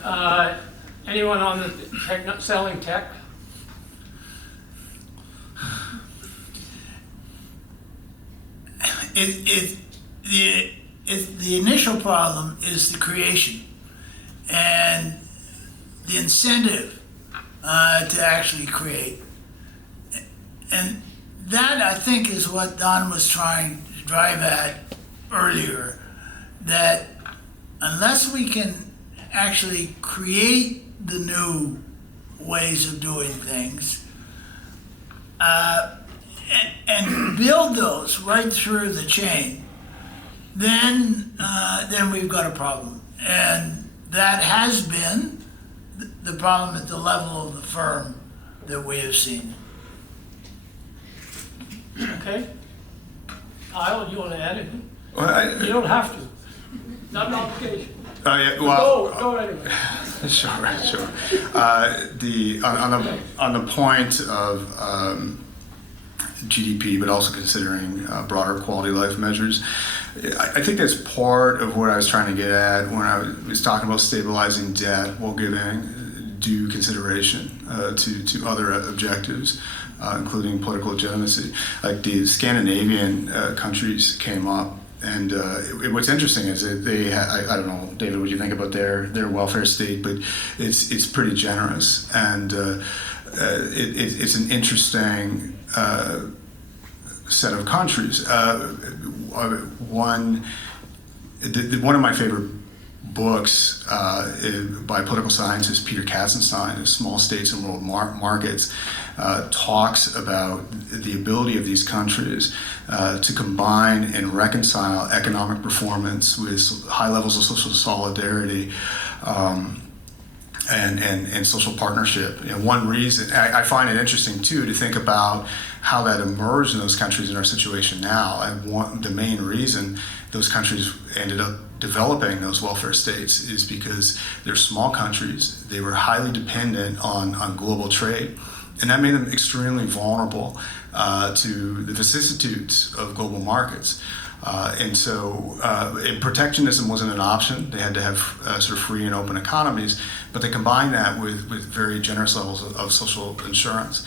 21. Anyone on the selling tech? The initial problem is the creation and the incentive to actually create. And that, I think, is what Don was trying to drive at earlier, that unless we can actually create the new ways of doing things and build those right through the chain, then we've got a problem. And that has been the problem at the level of the firm that we have seen. Okay. Kyle, you want to add anything? Well, You don't have to. Not an obligation. Yeah, well, Go anyway. sure. On the point of GDP, but also considering broader quality of life measures, I think that's part of what I was trying to get at when I was talking about stabilizing debt while giving due consideration to other objectives, including political legitimacy. Like the Scandinavian countries came up. And what's interesting is that they I don't know, David, what you think about their welfare state, but it's pretty generous, and it's an interesting set of countries. One of my favorite books by political scientist Peter Katzenstein, Small States and World Markets, talks about the ability of these countries to combine and reconcile economic performance with high levels of social solidarity and social partnership. One reason, I find it interesting too to think about how that emerged in those countries in our situation now. And the main reason those countries ended up developing those welfare states is because they're small countries. They were highly dependent on global trade, and that made them extremely vulnerable to the vicissitudes of global markets. And so protectionism wasn't an option. They had to have sort of free and open economies, but they combined that with very generous levels of social insurance.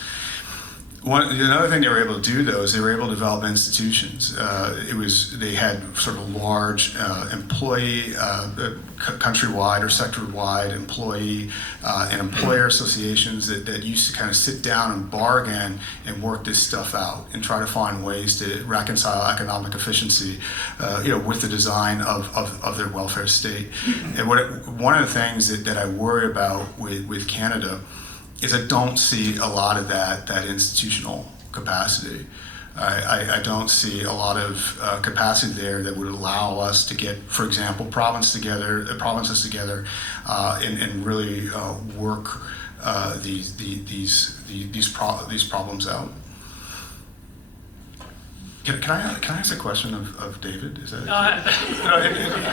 Another thing they were able to do, though, is they were able to develop institutions. They had sort of large employee, countrywide or sector-wide employee and employer associations that used to kind of sit down and bargain and work this stuff out and try to find ways to reconcile economic efficiency, with the design of their welfare state. And one of the things that I worry about with Canada is I don't see a lot of that institutional capacity. I don't see a lot of capacity there that would allow us to get, for example, provinces together and really work these problems out. Can I ask a question of David? Is that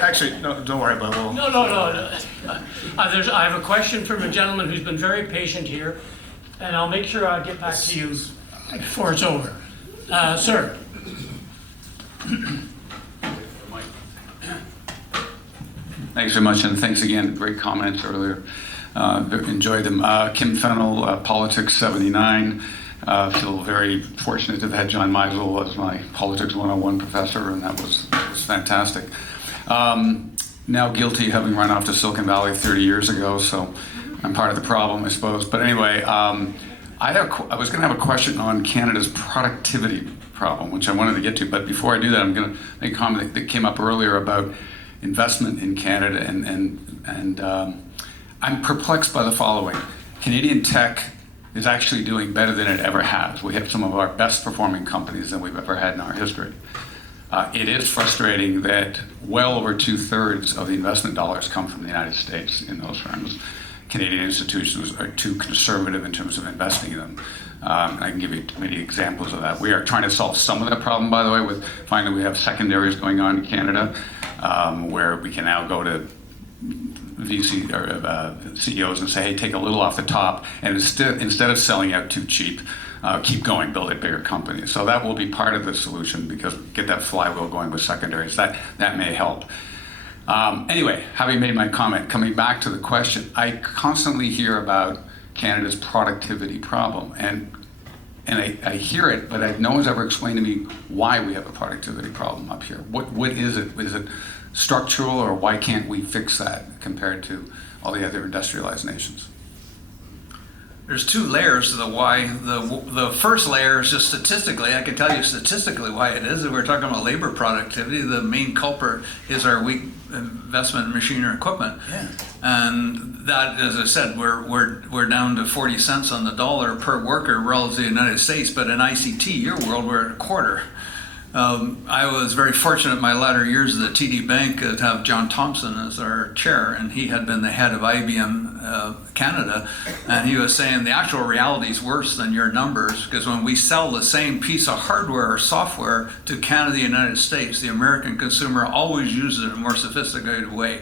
actually no? Don't worry about it. No. I have a question from a gentleman who's been very patient here, and I'll make sure I get back to you before it's over. Sir. Thanks very much, and thanks again. Great comments earlier. Enjoyed them. Kim Fennell, Politics 79. Feel very fortunate to have had John Meisel as my Politics 101 professor, and that was fantastic. Now guilty, having run off to Silicon Valley 30 years ago, so I'm part of the problem, I suppose. But anyway, I was going to have a question on Canada's productivity problem, which I wanted to get to. But before I do that, I'm going to make a comment that came up earlier about investment in Canada, and I'm perplexed by the following. Canadian tech is actually doing better than it ever has. We have some of our best performing companies than we've ever had in our history. It is frustrating that well over 2/3 of the investment dollars come from the United States in those firms. Canadian institutions are too conservative in terms of investing in them. And I can give you many examples of that. We are trying to solve some of that problem, by the way, with finally we have secondaries going on in Canada, where we can now go to VC or CEOs and say, hey, take a little off the top, and instead of selling out too cheap, keep going, build a bigger company. So that will be part of the solution, because get that flywheel going with secondaries. That may help. Anyway, having made my comment, coming back to the question, I constantly hear about Canada's productivity problem, and I hear it, but no one's ever explained to me why we have a productivity problem up here. What is it? Is it structural, or why can't we fix that compared to all the other industrialized nations? There's two layers to the why. The first layer is just statistically. I can tell you statistically why it is. If we're talking about labor productivity, the main culprit is our weak investment in machinery and equipment. Yeah. And that, as I said, we're down to 40 cents on the dollar per worker relative to the United States. But in ICT, your world, we're at a quarter. I was very fortunate in my latter years at the TD Bank to have John Thompson as our chair, and he had been the head of IBM Canada, and he was saying the actual reality is worse than your numbers, because when we sell the same piece of hardware or software to Canada, the United States, the American consumer always uses it in a more sophisticated way.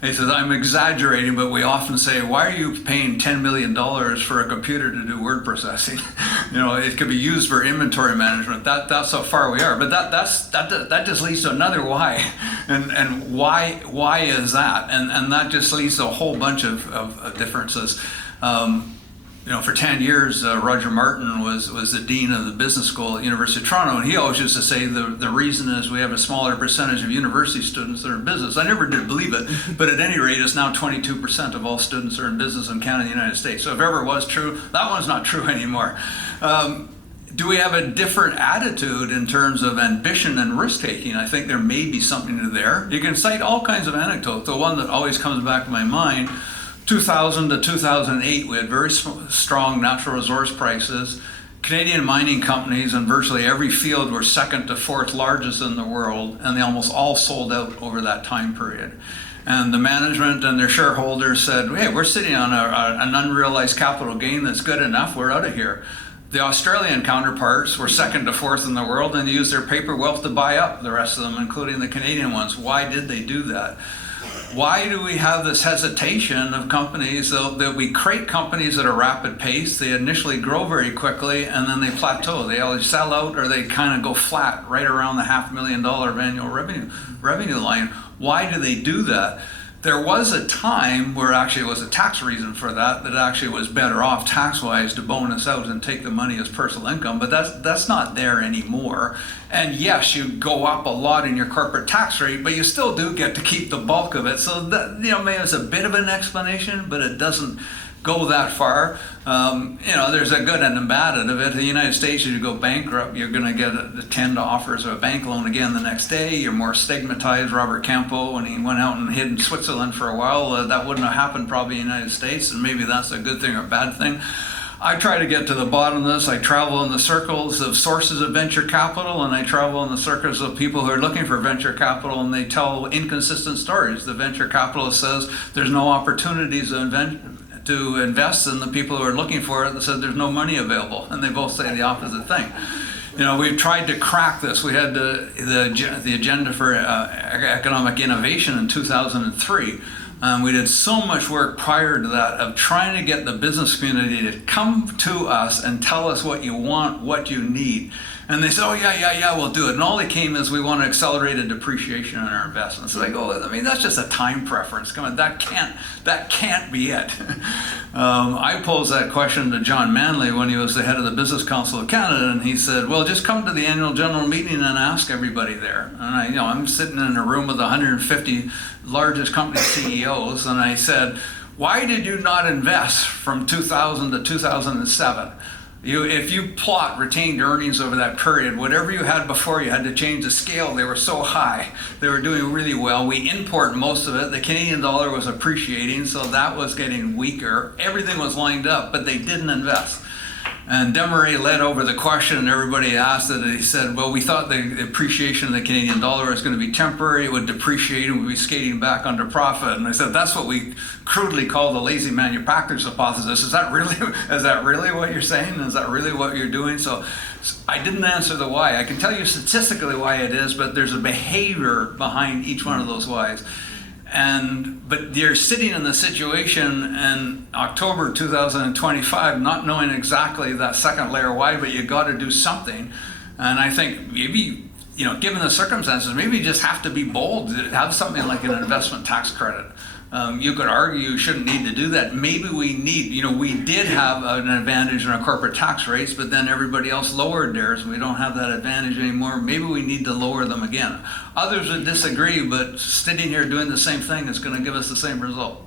He says, I'm exaggerating, but we often say, why are you paying $10 million for a computer to do word processing? It could be used for inventory management. That's how far we are. But that just leads to another why. And why is that? And that just leads to a whole bunch of differences. For 10 years, Roger Martin was the dean of the business school at University of Toronto, and he always used to say the reason is we have a smaller percentage of university students that are in business. I never did believe it, but at any rate, it's now 22% of all students are in business in Canada and the United States. So if ever it was true, that one's not true anymore. Do we have a different attitude in terms of ambition and risk-taking? I think there may be something there. You can cite all kinds of anecdotes. The one that always comes back to my mind, 2000 to 2008, we had very strong natural resource prices. Canadian mining companies in virtually every field were second to fourth largest in the world, and they almost all sold out over that time period. And the management and their shareholders said, hey, we're sitting on an unrealized capital gain that's good enough, we're out of here. The Australian counterparts were second to fourth in the world, and used their paper wealth to buy up the rest of them, including the Canadian ones. Why did they do that? Why do we have this hesitation of companies that we create companies at a rapid pace? They initially grow very quickly and then they plateau. They either sell out or they kind of go flat right around the $500,000 annual revenue line. Why do they do that? There was a time where actually it was a tax reason for that actually was better off tax-wise to bonus out and take the money as personal income, but that's not there anymore. And yes, you go up a lot in your corporate tax rate, but you still do get to keep the bulk of it. So that, maybe it's a bit of an explanation, but it doesn't go that far. There's a good and a bad of it. In the United States, if you go bankrupt, you're going to get 10 offers of a bank loan again the next day. You're more stigmatized. Robert Campo, when he went out and hid in Switzerland for a while, that wouldn't have happened probably in the United States, and maybe that's a good thing or a bad thing. I try to get to the bottom of this. I travel in the circles of sources of venture capital, and I travel in the circles of people who are looking for venture capital, and they tell inconsistent stories. The venture capitalist says there's no opportunities to invest, in the people who are looking for it that said there's no money available, and they both say the opposite thing. We've tried to crack this. We had the agenda for economic innovation in 2003. We did so much work prior to that of trying to get the business community to come to us and tell us what you want, what you need. And they said, oh, yeah, we'll do it. And all they came is, we want accelerated depreciation in our investments. So I go, that's just a time preference. Come on, that can't be it. I posed that question to John Manley when he was the head of the Business Council of Canada, and he said, well, just come to the annual general meeting and ask everybody there. And I'm sitting in a room with 150 largest company CEOs, and I said, why did you not invest from 2000 to 2007? If you plot retained earnings over that period, whatever you had before, you had to change the scale. They were so high. They were doing really well. We import most of it. The Canadian dollar was appreciating, so that was getting weaker. Everything was lined up, but they didn't invest. And Desmarais led over the question, and everybody asked it, and he said, well, we thought the appreciation of the Canadian dollar was going to be temporary. It would depreciate and we'd be skating back under profit. And I said, that's what we crudely call the lazy manufacturer's hypothesis. Is that really what you're saying? Is that really what you're doing? So I didn't answer the why. I can tell you statistically why it is, but there's a behavior behind each one of those whys. But you're sitting in the situation in October 2025, not knowing exactly that second layer why, but you got to do something. And I think maybe, given the circumstances, maybe you just have to be bold, have something like an investment tax credit. You could argue you shouldn't need to do that. Maybe we need, we did have an advantage in our corporate tax rates, but then everybody else lowered theirs, and we don't have that advantage anymore. Maybe we need to lower them again. Others would disagree, but sitting here doing the same thing is going to give us the same result.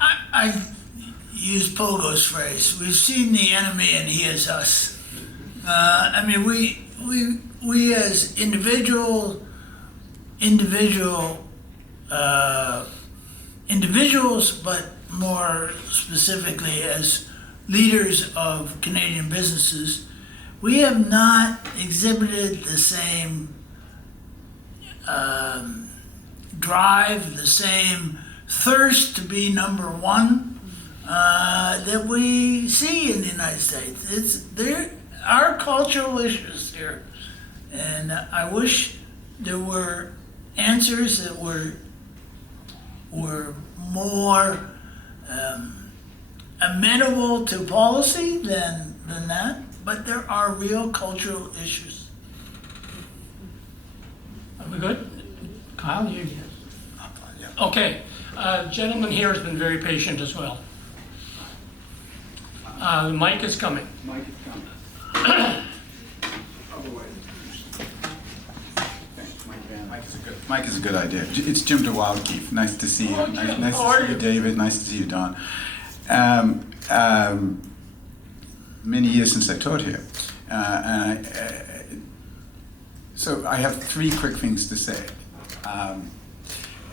I use Pogo's phrase, we've seen the enemy and he is us. We as individuals, but more specifically as leaders of Canadian businesses, we have not exhibited the same drive, the same thirst to be number one that we see in the United States. Our cultural issues here, and I wish there were answers that were more amenable to policy than that, but there are real cultural issues. Are we good? Kyle, you? Okay, gentleman here has been very patient as well. The mic is coming. Mike is a good idea. It's Jim DeWildkeef. Nice to see you. Nice to see you, David. Nice to see you, Don. Many years since I taught here. So I have three quick things to say.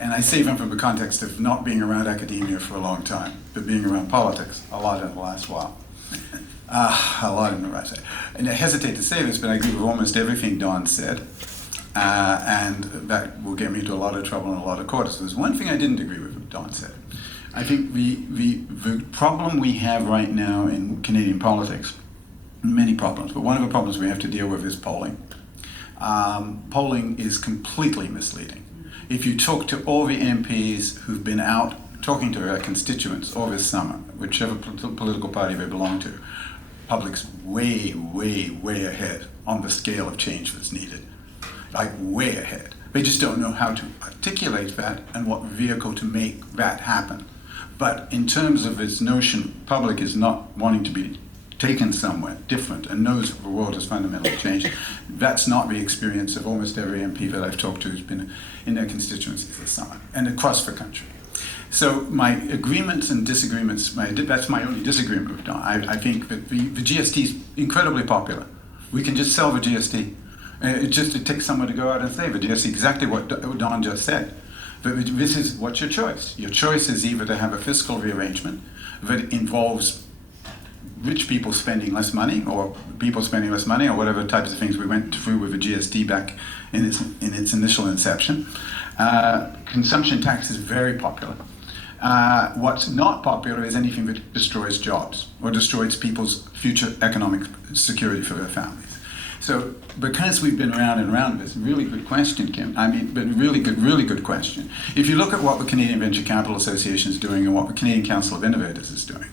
And I save them from the context of not being around academia for a long time, but being around politics a lot in the last while. A lot in the last. And I hesitate to say this, but I agree with almost everything Don said. And that will get me into a lot of trouble in a lot of quarters. There's one thing I didn't agree with what Don said. I think the problem we have right now in Canadian politics, many problems, but one of the problems we have to deal with is polling. Polling is completely misleading. If you talk to all the MPs who've been out talking to their constituents all this summer, whichever political party they belong to, public's way, way, way ahead on the scale of change that's needed. Like way ahead. They just don't know how to articulate that and what vehicle to make that happen. But in terms of its notion, public is not wanting to be taken somewhere different and knows that the world has fundamentally changed. That's not the experience of almost every MP that I've talked to who's been in their constituencies this summer and across the country. So my agreements and disagreements, that's my only disagreement with Don. I think that the GST is incredibly popular. We can just sell the GST. It takes someone to go out and say the GST, exactly what Don just said. But this is, what's your choice? Your choice is either to have a fiscal rearrangement that involves rich people spending less money, or people spending less money, or whatever types of things we went through with the GST back in its initial inception. Consumption tax is very popular. What's not popular is anything that destroys jobs or destroys people's future economic security for their families. So, because we've been around and around this, really good question, Kim. But really good question. If you look at what the Canadian Venture Capital Association is doing and what the Canadian Council of Innovators is doing,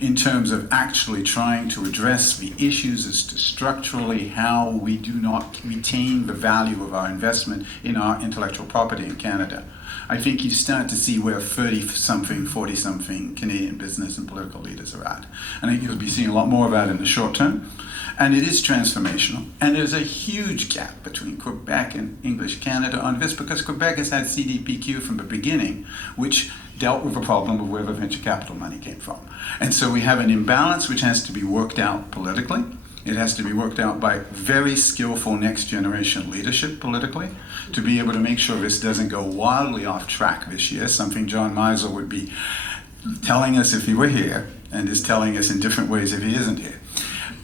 in terms of actually trying to address the issues as to structurally how we do not retain the value of our investment in our intellectual property in Canada, I think you start to see where 30-something, 40-something Canadian business and political leaders are at. And I think you'll be seeing a lot more of that in the short term. And it is transformational. And there's a huge gap between Quebec and English Canada on this, because Quebec has had CDPQ from the beginning, which dealt with the problem of where the venture capital money came from. And so we have an imbalance which has to be worked out politically. It has to be worked out by very skillful next generation leadership politically to be able to make sure this doesn't go wildly off track this year, something John Meisel would be telling us if he were here, and is telling us in different ways if he isn't here.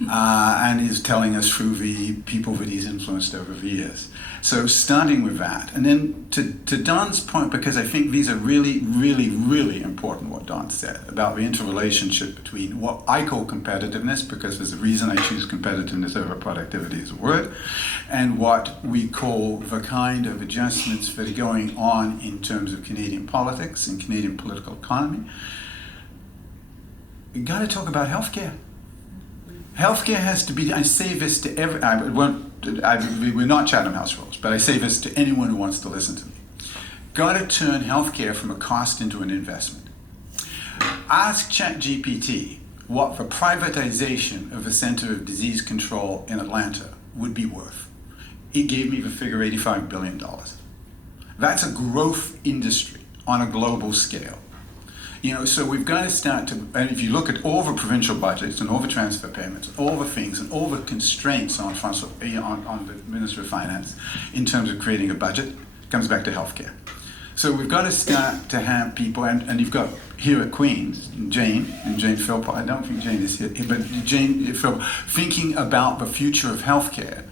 And is telling us through the people that he's influenced over the years. So starting with that, and then to Don's point, because I think these are really, really, really important, what Don said about the interrelationship between what I call competitiveness, because there's a reason I choose competitiveness over productivity as a word, and what we call the kind of adjustments that are going on in terms of Canadian politics and Canadian political economy. You got to talk about healthcare. Healthcare has to be, I say this to we're not Chatham House rules, but I say this to anyone who wants to listen to me. Got to turn healthcare from a cost into an investment. Ask ChatGPT what the privatization of the Center of Disease Control in Atlanta would be worth. It gave me the figure $85 billion. That's a growth industry on a global scale. You know, so we've got to start to, and if you look at all the provincial budgets and all the transfer payments, all the things and all the constraints on the Minister of Finance in terms of creating a budget, it comes back to healthcare. So we've got to start to have people, and you've got here at Queen's, Jane Philpott, I don't think Jane is here, but Jane Philpott, thinking about the future of healthcare,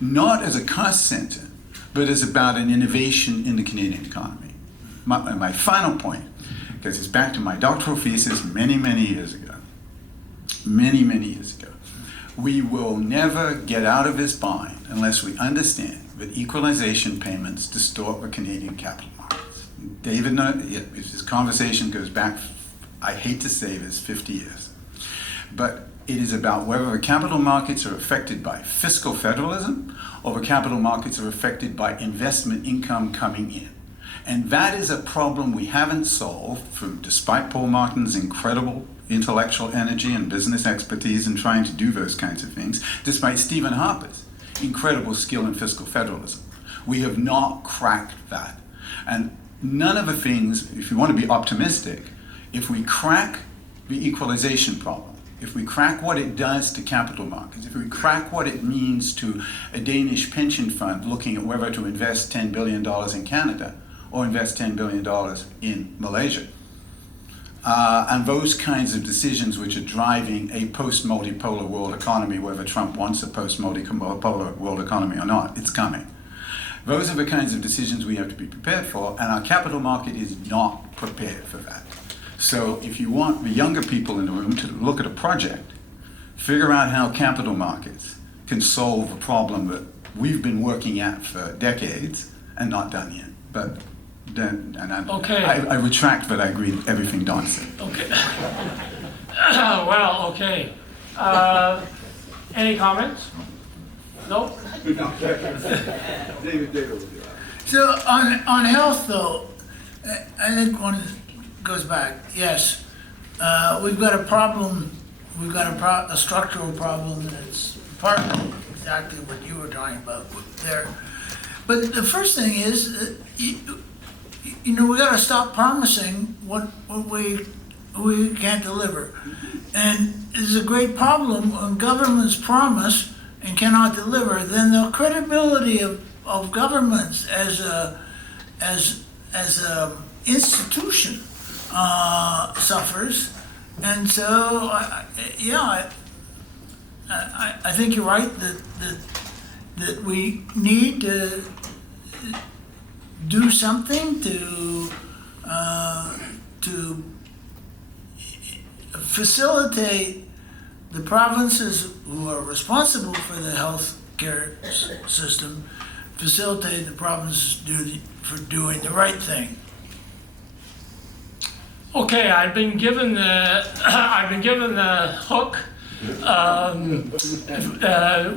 not as a cost center, but as about an innovation in the Canadian economy. My final point, because it's back to my doctoral thesis many years ago, We will never get out of this bind unless we understand that equalization payments distort the Canadian capital markets. David, this conversation goes back, I hate to say this, 50 years. But it is about whether the capital markets are affected by fiscal federalism or the capital markets are affected by investment income coming in. And that is a problem we haven't solved, despite Paul Martin's incredible intellectual energy and business expertise in trying to do those kinds of things, despite Stephen Harper's incredible skill in fiscal federalism. We have not cracked that. And none of the things, if you want to be optimistic, if we crack the equalization problem, if we crack what it does to capital markets, if we crack what it means to a Danish pension fund looking at whether to invest $10 billion in Canada or invest $10 billion in Malaysia, and those kinds of decisions which are driving a post-multipolar world economy, whether Trump wants a post-multipolar world economy or not, it's coming. Those are the kinds of decisions we have to be prepared for, and our capital market is not prepared for that. So if you want the younger people in the room to look at a project, figure out how capital markets can solve a problem that we've been working at for decades and not done yet. But then, Okay. I retract that I agree with everything Don said. Okay. Well, okay. Any comments? No? So on health though, I think one goes back, yes. We've got a problem, we've got a structural problem that's partly exactly what you were talking about there. But the first thing is, we got to stop promising what we can't deliver. And it's a great problem when governments promise and cannot deliver, then the credibility of governments as a institution suffers. And so, I think you're right that we need to do something to facilitate the provinces who are responsible for the health care system, facilitate the provinces for doing the right thing. Okay, I've been given the hook.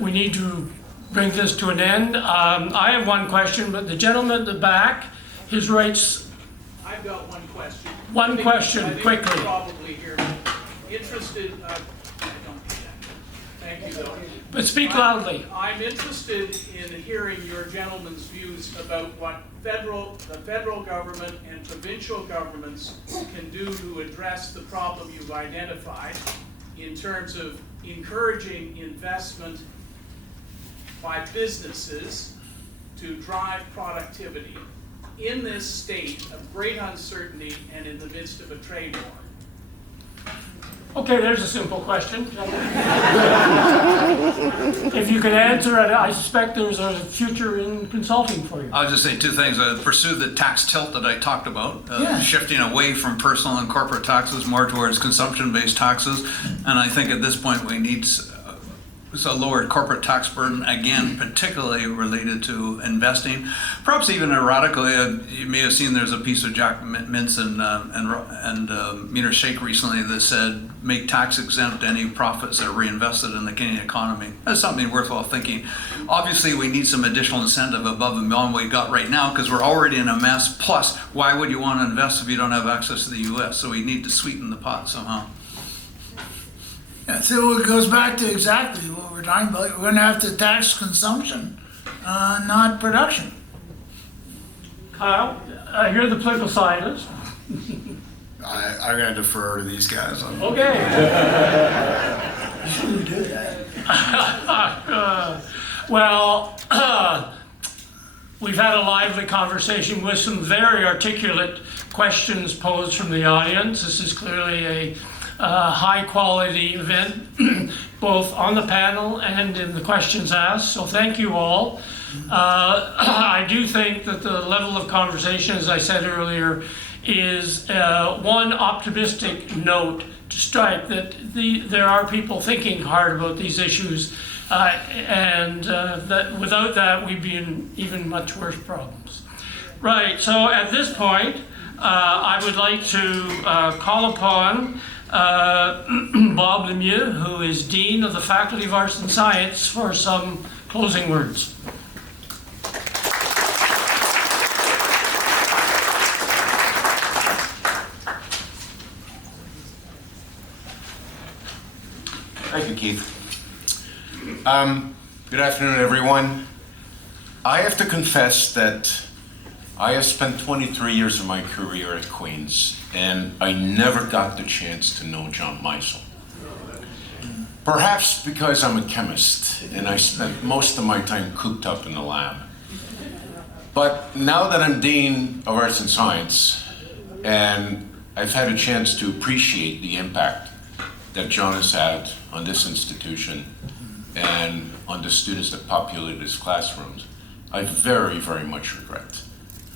We need to bring this to an end. I have one question, but the gentleman at the back, his rights. I've got one question. One question, I think quickly. you probably hear me. Interested, I don't do that. Thank you though. But speak loudly. I'm interested in hearing your gentleman's views about what the federal government and provincial governments can do to address the problem you've identified in terms of encouraging investment by businesses to drive productivity in this state of great uncertainty and in the midst of a trade war. Okay, there's a simple question. If you could answer it, I suspect there's a future in consulting for you. I'll just say two things. Pursue the tax tilt that I talked about, Yeah. shifting away from personal and corporate taxes more towards consumption-based taxes. And I think at this point we need a lowered corporate tax burden, again, particularly related to investing. Perhaps even erratically, you may have seen there's a piece of Jack Mintz and Meter Shake recently that said, make tax exempt any profits that are reinvested in the Canadian economy. That's something worthwhile thinking. Obviously, we need some additional incentive above and beyond what we got right now because we're already in a mess. Plus, why would you want to invest if you don't have access to the U.S.? So we need to sweeten the pot somehow. Yeah, so it goes back to exactly what we're talking about. We're going to have to tax consumption, not production. Kyle, I hear the political scientist. I'm going to defer to these guys. Okay. You shouldn't do that. Well, we've had a lively conversation with some very articulate questions posed from the audience. This is clearly a high-quality event, both on the panel and in the questions asked, so thank you all. I do think that the level of conversation, as I said earlier, is one optimistic note strike that there are people thinking hard about these issues, and that without that we'd be in even much worse problems. Right, so at this point, I would like to call upon Bob Lemieux, who is Dean of the Faculty of Arts and Science, for some closing words. Thank you, Keith. Good afternoon, everyone. I have to confess that I have spent 23 years of my career at Queen's, and I never got the chance to know John Meisel. Perhaps because I'm a chemist, and I spent most of my time cooped up in the lab. But now that I'm Dean of Arts and Science, and I've had a chance to appreciate the impact that John has had on this institution and on the students that populated his classrooms, I very, very much regret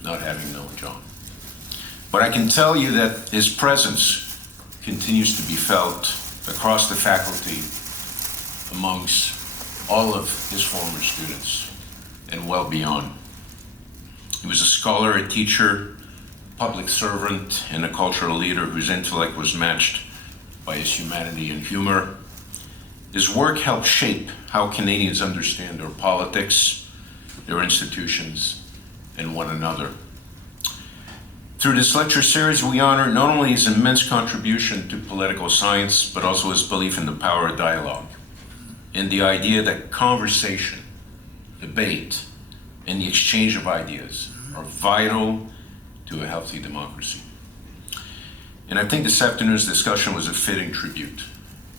not having known John. But I can tell you that his presence continues to be felt across the faculty amongst all of his former students and well beyond. He was a scholar, a teacher, public servant, and a cultural leader whose intellect was matched by his humanity and humor. His work helped shape how Canadians understand their politics, their institutions, and one another. Through this lecture series, we honor not only his immense contribution to political science, but also his belief in the power of dialogue, in the idea that conversation, debate, and the exchange of ideas are vital to a healthy democracy. And I think this afternoon's discussion was a fitting tribute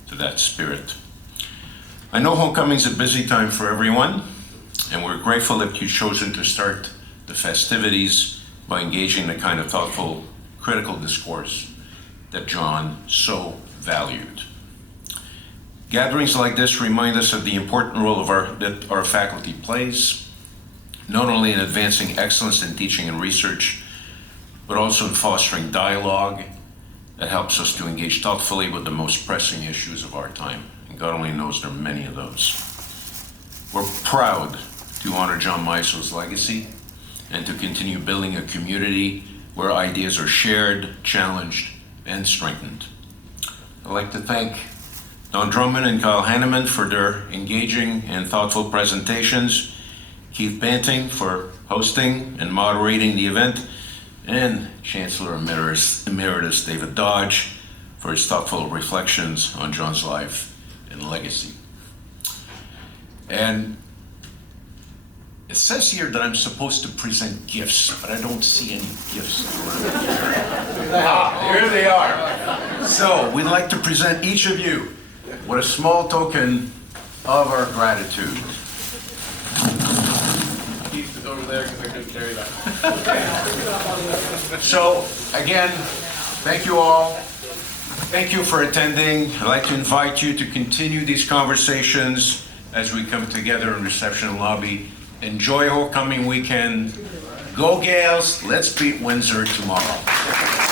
to that spirit. I know homecoming's a busy time for everyone, and we're grateful that you've chosen to start the festivities by engaging in the kind of thoughtful, critical discourse that John so valued. Gatherings like this remind us of the important role that our faculty plays, not only in advancing excellence in teaching and research, but also in fostering dialogue that helps us to engage thoughtfully with the most pressing issues of our time. And God only knows there are many of those. We're proud to honor John Meisel's legacy and to continue building a community where ideas are shared, challenged, and strengthened. I'd like to thank Don Drummond and Kyle Hanneman for their engaging and thoughtful presentations, Keith Banting for hosting and moderating the event, and Chancellor Emeritus David Dodge for his thoughtful reflections on John's life and legacy. And it says here that I'm supposed to present gifts, but I don't see any gifts around here. Here they are. So we'd like to present each of you with a small token of our gratitude. Keith is over there because I couldn't carry that. So again, thank you all. Thank you for attending. I'd like to invite you to continue these conversations as we come together in reception lobby. Enjoy homecoming weekend. Go Gales. Let's beat Windsor tomorrow.